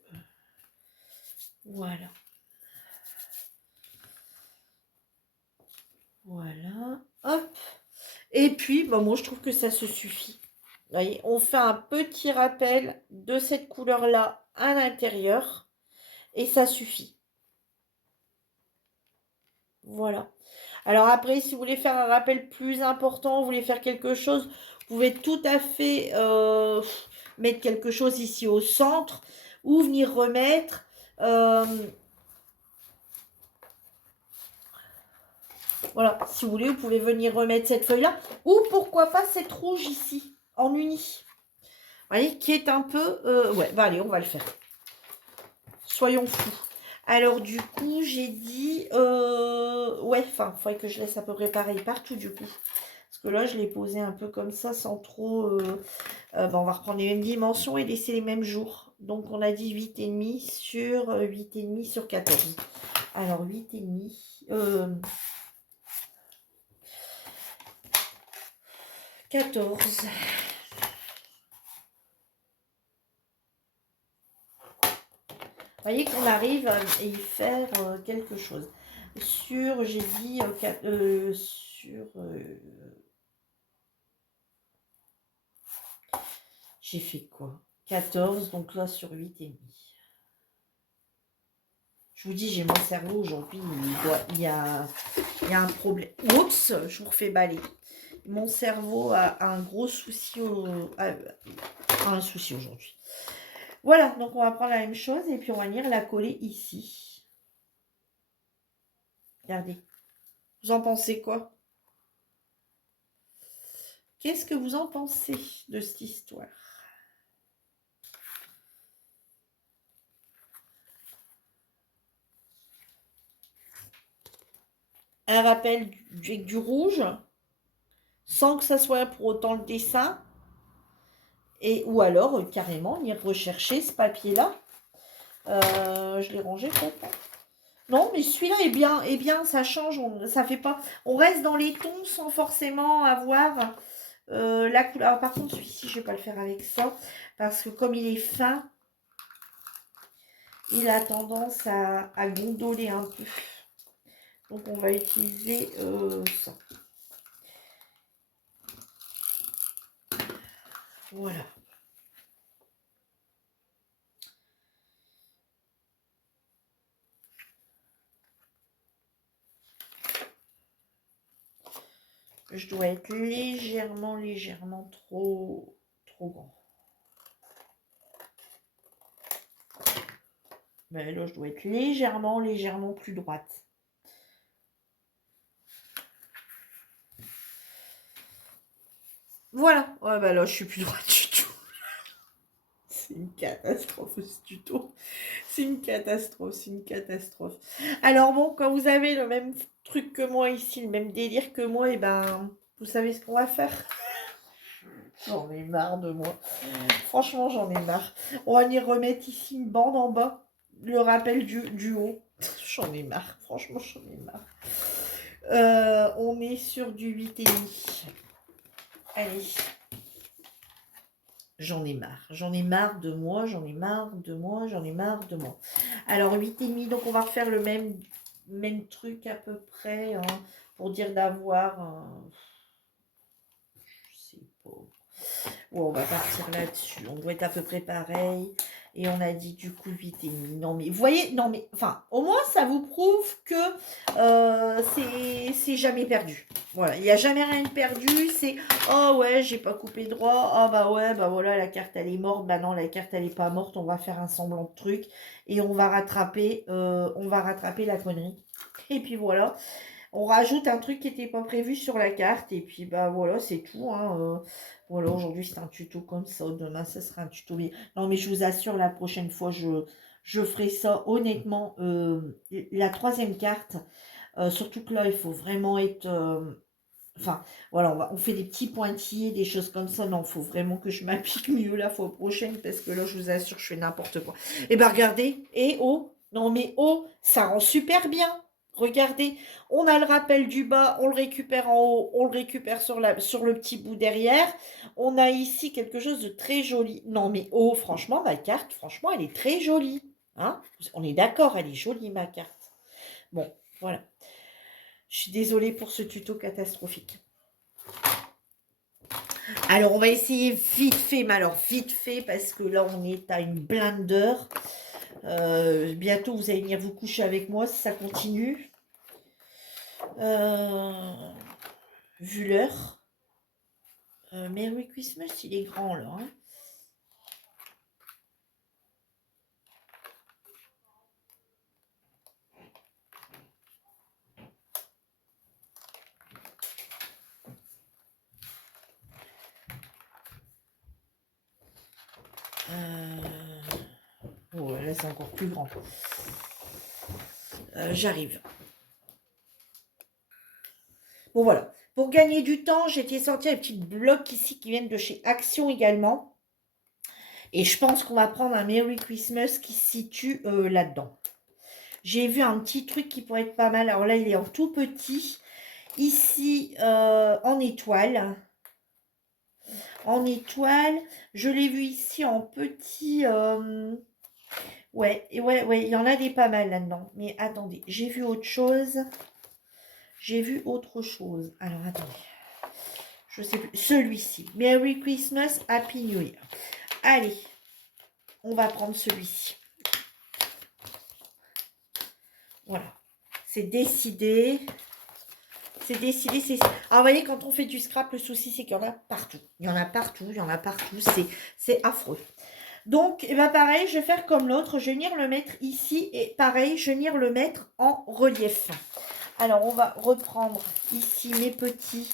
Voilà. Voilà. Hop. Et puis, bah, moi, je trouve que ça se suffit. Vous voyez, on fait un petit rappel de cette couleur-là à l'intérieur. Et ça suffit. Voilà. Alors après, si vous voulez faire un rappel plus important, vous voulez faire quelque chose, vous pouvez tout à fait mettre quelque chose ici au centre ou venir remettre... voilà, si vous voulez, vous pouvez venir remettre cette feuille-là. Ou pourquoi pas cette rouge ici, en uni. Vous voyez, qui est un peu... ouais, bah allez, on va le faire. Soyons fous. Alors, du coup, j'ai dit... ouais, enfin, il faudrait que je laisse à peu près pareil partout, du coup. Parce que là, je l'ai posé un peu comme ça, sans trop... bah, on va reprendre les mêmes dimensions et laisser les mêmes jours. Donc, on a dit 8,5 sur 8,5 sur 14. Alors, 8,5... 14. Vous voyez qu'on arrive à y faire quelque chose. Sur, j'ai dit, j'ai fait quoi? 14, donc là sur 8,5. Je vous dis, j'ai mon cerveau aujourd'hui, il y a un problème. Oups, je vous refais baler. Mon cerveau a un gros souci, un souci aujourd'hui. Voilà, donc on va prendre la même chose et puis on va venir la coller ici. Regardez. Vous en pensez quoi? Qu'est-ce que vous en pensez de cette histoire? Un rappel avec du rouge, sans que ça soit pour autant le dessin, et ou alors carrément venir rechercher ce papier-là. Je l'ai rangé peut-être. Non, mais celui-là est bien, ça change, ça fait pas. On reste dans les tons sans forcément avoir la couleur. Alors, par contre, celui-ci, je vais pas le faire avec ça, parce que comme il est fin, il a tendance à gondoler un peu. Donc on va utiliser ça. Voilà. Je dois être légèrement trop grand. Mais là, je dois être légèrement plus droite. Voilà. Ouais, bah là, je suis plus droite du tout. C'est une catastrophe ce tuto. C'est une catastrophe. Alors bon, quand vous avez le même truc que moi ici, le même délire que moi, et ben, vous savez ce qu'on va faire. J'en ai marre de moi. Franchement, j'en ai marre. On va y remettre ici une bande en bas. Le rappel du haut. J'en ai marre. Franchement, j'en ai marre. On est sur du 8,5. Allez. J'en ai marre. J'en ai marre de moi. J'en ai marre de moi. J'en ai marre de moi. Alors, 8,5. Donc, on va refaire le même truc à peu près. Hein, pour dire d'avoir... je sais pas. Bon, on va partir là-dessus. On doit être à peu près pareil. Et on a dit du coup 8,5. Non, mais vous voyez, non, mais enfin, au moins, ça vous prouve que c'est jamais perdu. Voilà, il n'y a jamais rien de perdu. C'est oh ouais, j'ai pas coupé droit. Ah bah ouais, bah voilà, la carte elle est morte. Bah non, la carte elle est pas morte. On va faire un semblant de truc. Et on va rattraper la connerie. Et puis voilà. On rajoute un truc qui n'était pas prévu sur la carte. Et puis, bah voilà, c'est tout. Hein. Voilà, aujourd'hui, c'est un tuto comme ça. Demain, ce sera un tuto. Non, mais je vous assure, la prochaine fois, je ferai ça. Honnêtement, la troisième carte, surtout que là, il faut vraiment être... Enfin, voilà, on fait des petits pointillés, des choses comme ça. Non, il faut vraiment que je m'applique mieux la fois prochaine. Parce que là, je vous assure, je fais n'importe quoi. Et ben regardez. Et oh, non mais oh, ça rend super bien. Regardez, on a le rappel du bas, on le récupère en haut, on le récupère sur le petit bout derrière. On a ici quelque chose de très joli. Non mais oh, franchement, ma carte, franchement, elle est très jolie. Hein, on est d'accord, elle est jolie, ma carte. Bon, voilà. Je suis désolée pour ce tuto catastrophique. Alors, on va essayer vite fait, mais alors vite fait, parce que là, on est à une blinde d'heure. Bientôt, vous allez venir vous coucher avec moi si ça continue. Vu l'heure. Merry Christmas, il est grand là. Hein. Oh, là, c'est encore plus grand. J'arrive. Bon, voilà. Pour gagner du temps, j'ai été sortir les petits blocs ici qui viennent de chez Action également. Et je pense qu'on va prendre un Merry Christmas qui se situe là-dedans. J'ai vu un petit truc qui pourrait être pas mal. Alors là, il est en tout petit. Ici, en étoile. En étoile. Je l'ai vu ici en petit... Ouais, il y en a des pas mal là-dedans. Mais attendez, j'ai vu autre chose. Alors, attendez. Je sais plus. Celui-ci. Merry Christmas, Happy New Year. Allez, on va prendre celui-ci. Voilà. C'est décidé. C'est décidé. Alors, vous voyez, quand on fait du scrap, le souci, c'est qu'il y en a partout. Il y en a partout. C'est affreux. Donc, et ben pareil, je vais faire comme l'autre. Je vais venir le mettre ici. Et pareil, je vais venir le mettre en relief. Alors, on va reprendre ici mes petits...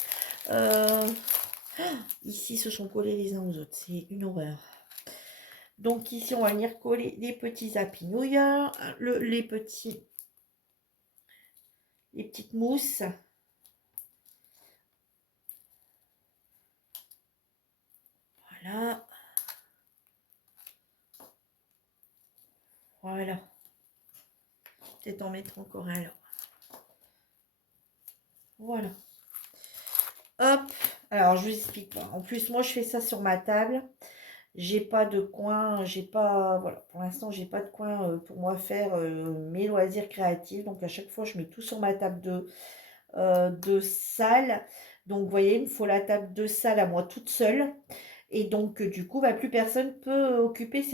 Ici, se sont collés les uns aux autres. C'est une horreur. Donc, ici, on va venir coller les petits Happy New Year, les petites mousses. Voilà. Voilà. Peut-être en mettre encore un là. Voilà. Hop. Alors, je vous explique pas. En plus, moi, je fais ça sur ma table. J'ai pas de coin, voilà, pour l'instant, j'ai pas de coin pour moi faire mes loisirs créatifs. Donc, à chaque fois, je mets tout sur ma table de salle. Donc, vous voyez, il me faut la table de salle à moi toute seule. Et donc, du coup, bah, plus personne peut occuper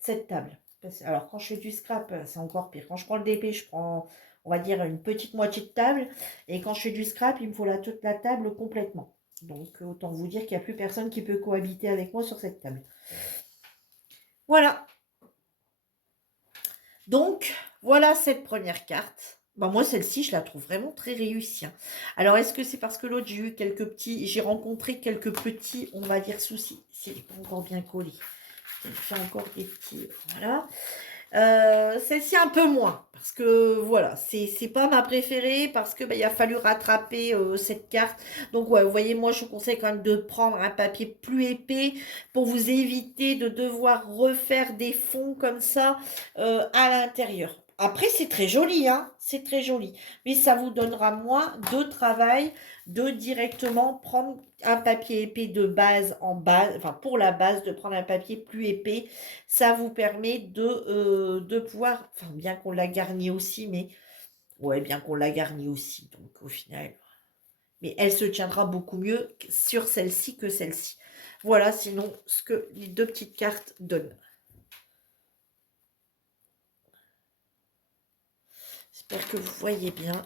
cette table. Alors, quand je fais du scrap, c'est encore pire. Quand je prends le DP, je prends, on va dire, une petite moitié de table. Et quand je fais du scrap, il me faut toute la table complètement. Donc, autant vous dire qu'il n'y a plus personne qui peut cohabiter avec moi sur cette table. Voilà. Donc, voilà cette première carte. Bah, moi, celle-ci, je la trouve vraiment très réussie, hein. Alors, est-ce que c'est parce que l'autre, j'ai rencontré quelques petits, on va dire, soucis. C'est pas encore bien collé. Elle fait encore des petits, voilà. Celle-ci un peu moins, parce que voilà, c'est pas ma préférée, parce que bah, il a fallu rattraper cette carte. Donc ouais, vous voyez, moi je vous conseille quand même de prendre un papier plus épais pour vous éviter de devoir refaire des fonds comme ça à l'intérieur. Après, c'est très joli, hein, c'est très joli. Mais ça vous donnera moins de travail de directement prendre un papier épais de base en base, enfin pour la base, de prendre un papier plus épais. Ça vous permet de pouvoir, enfin bien qu'on l'a garni aussi, mais ouais, bien qu'on l'a garni aussi, donc au final. Mais elle se tiendra beaucoup mieux sur celle-ci que celle-ci. Voilà, sinon, ce que les deux petites cartes donnent. J'espère que vous voyez bien.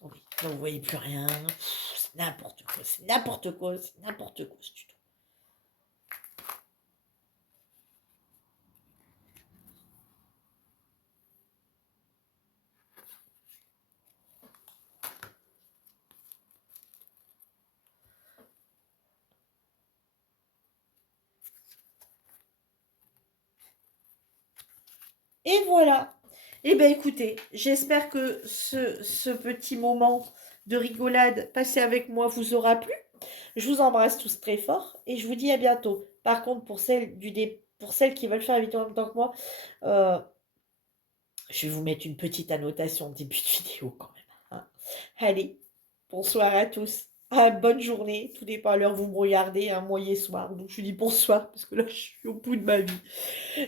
Oui, là, vous voyez plus rien. C'est n'importe quoi, c'est n'importe quoi, c'est n'importe quoi ce tuto. Et voilà. Eh bien, écoutez, j'espère que ce petit moment de rigolade passé avec moi vous aura plu. Je vous embrasse tous très fort et je vous dis à bientôt. Par contre, pour celles qui veulent faire la vidéo en même temps que moi, euh, je vais vous mettre une petite annotation au début de vidéo quand même, hein. Allez, bonsoir à tous. Ah, bonne journée, tout dépend à l'heure où vous me regardez, un moyen soir. Donc je vous dis bonsoir parce que là je suis au bout de ma vie.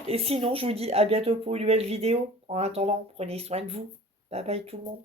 Et sinon, je vous dis à bientôt pour une nouvelle vidéo. En attendant, prenez soin de vous. Bye bye tout le monde.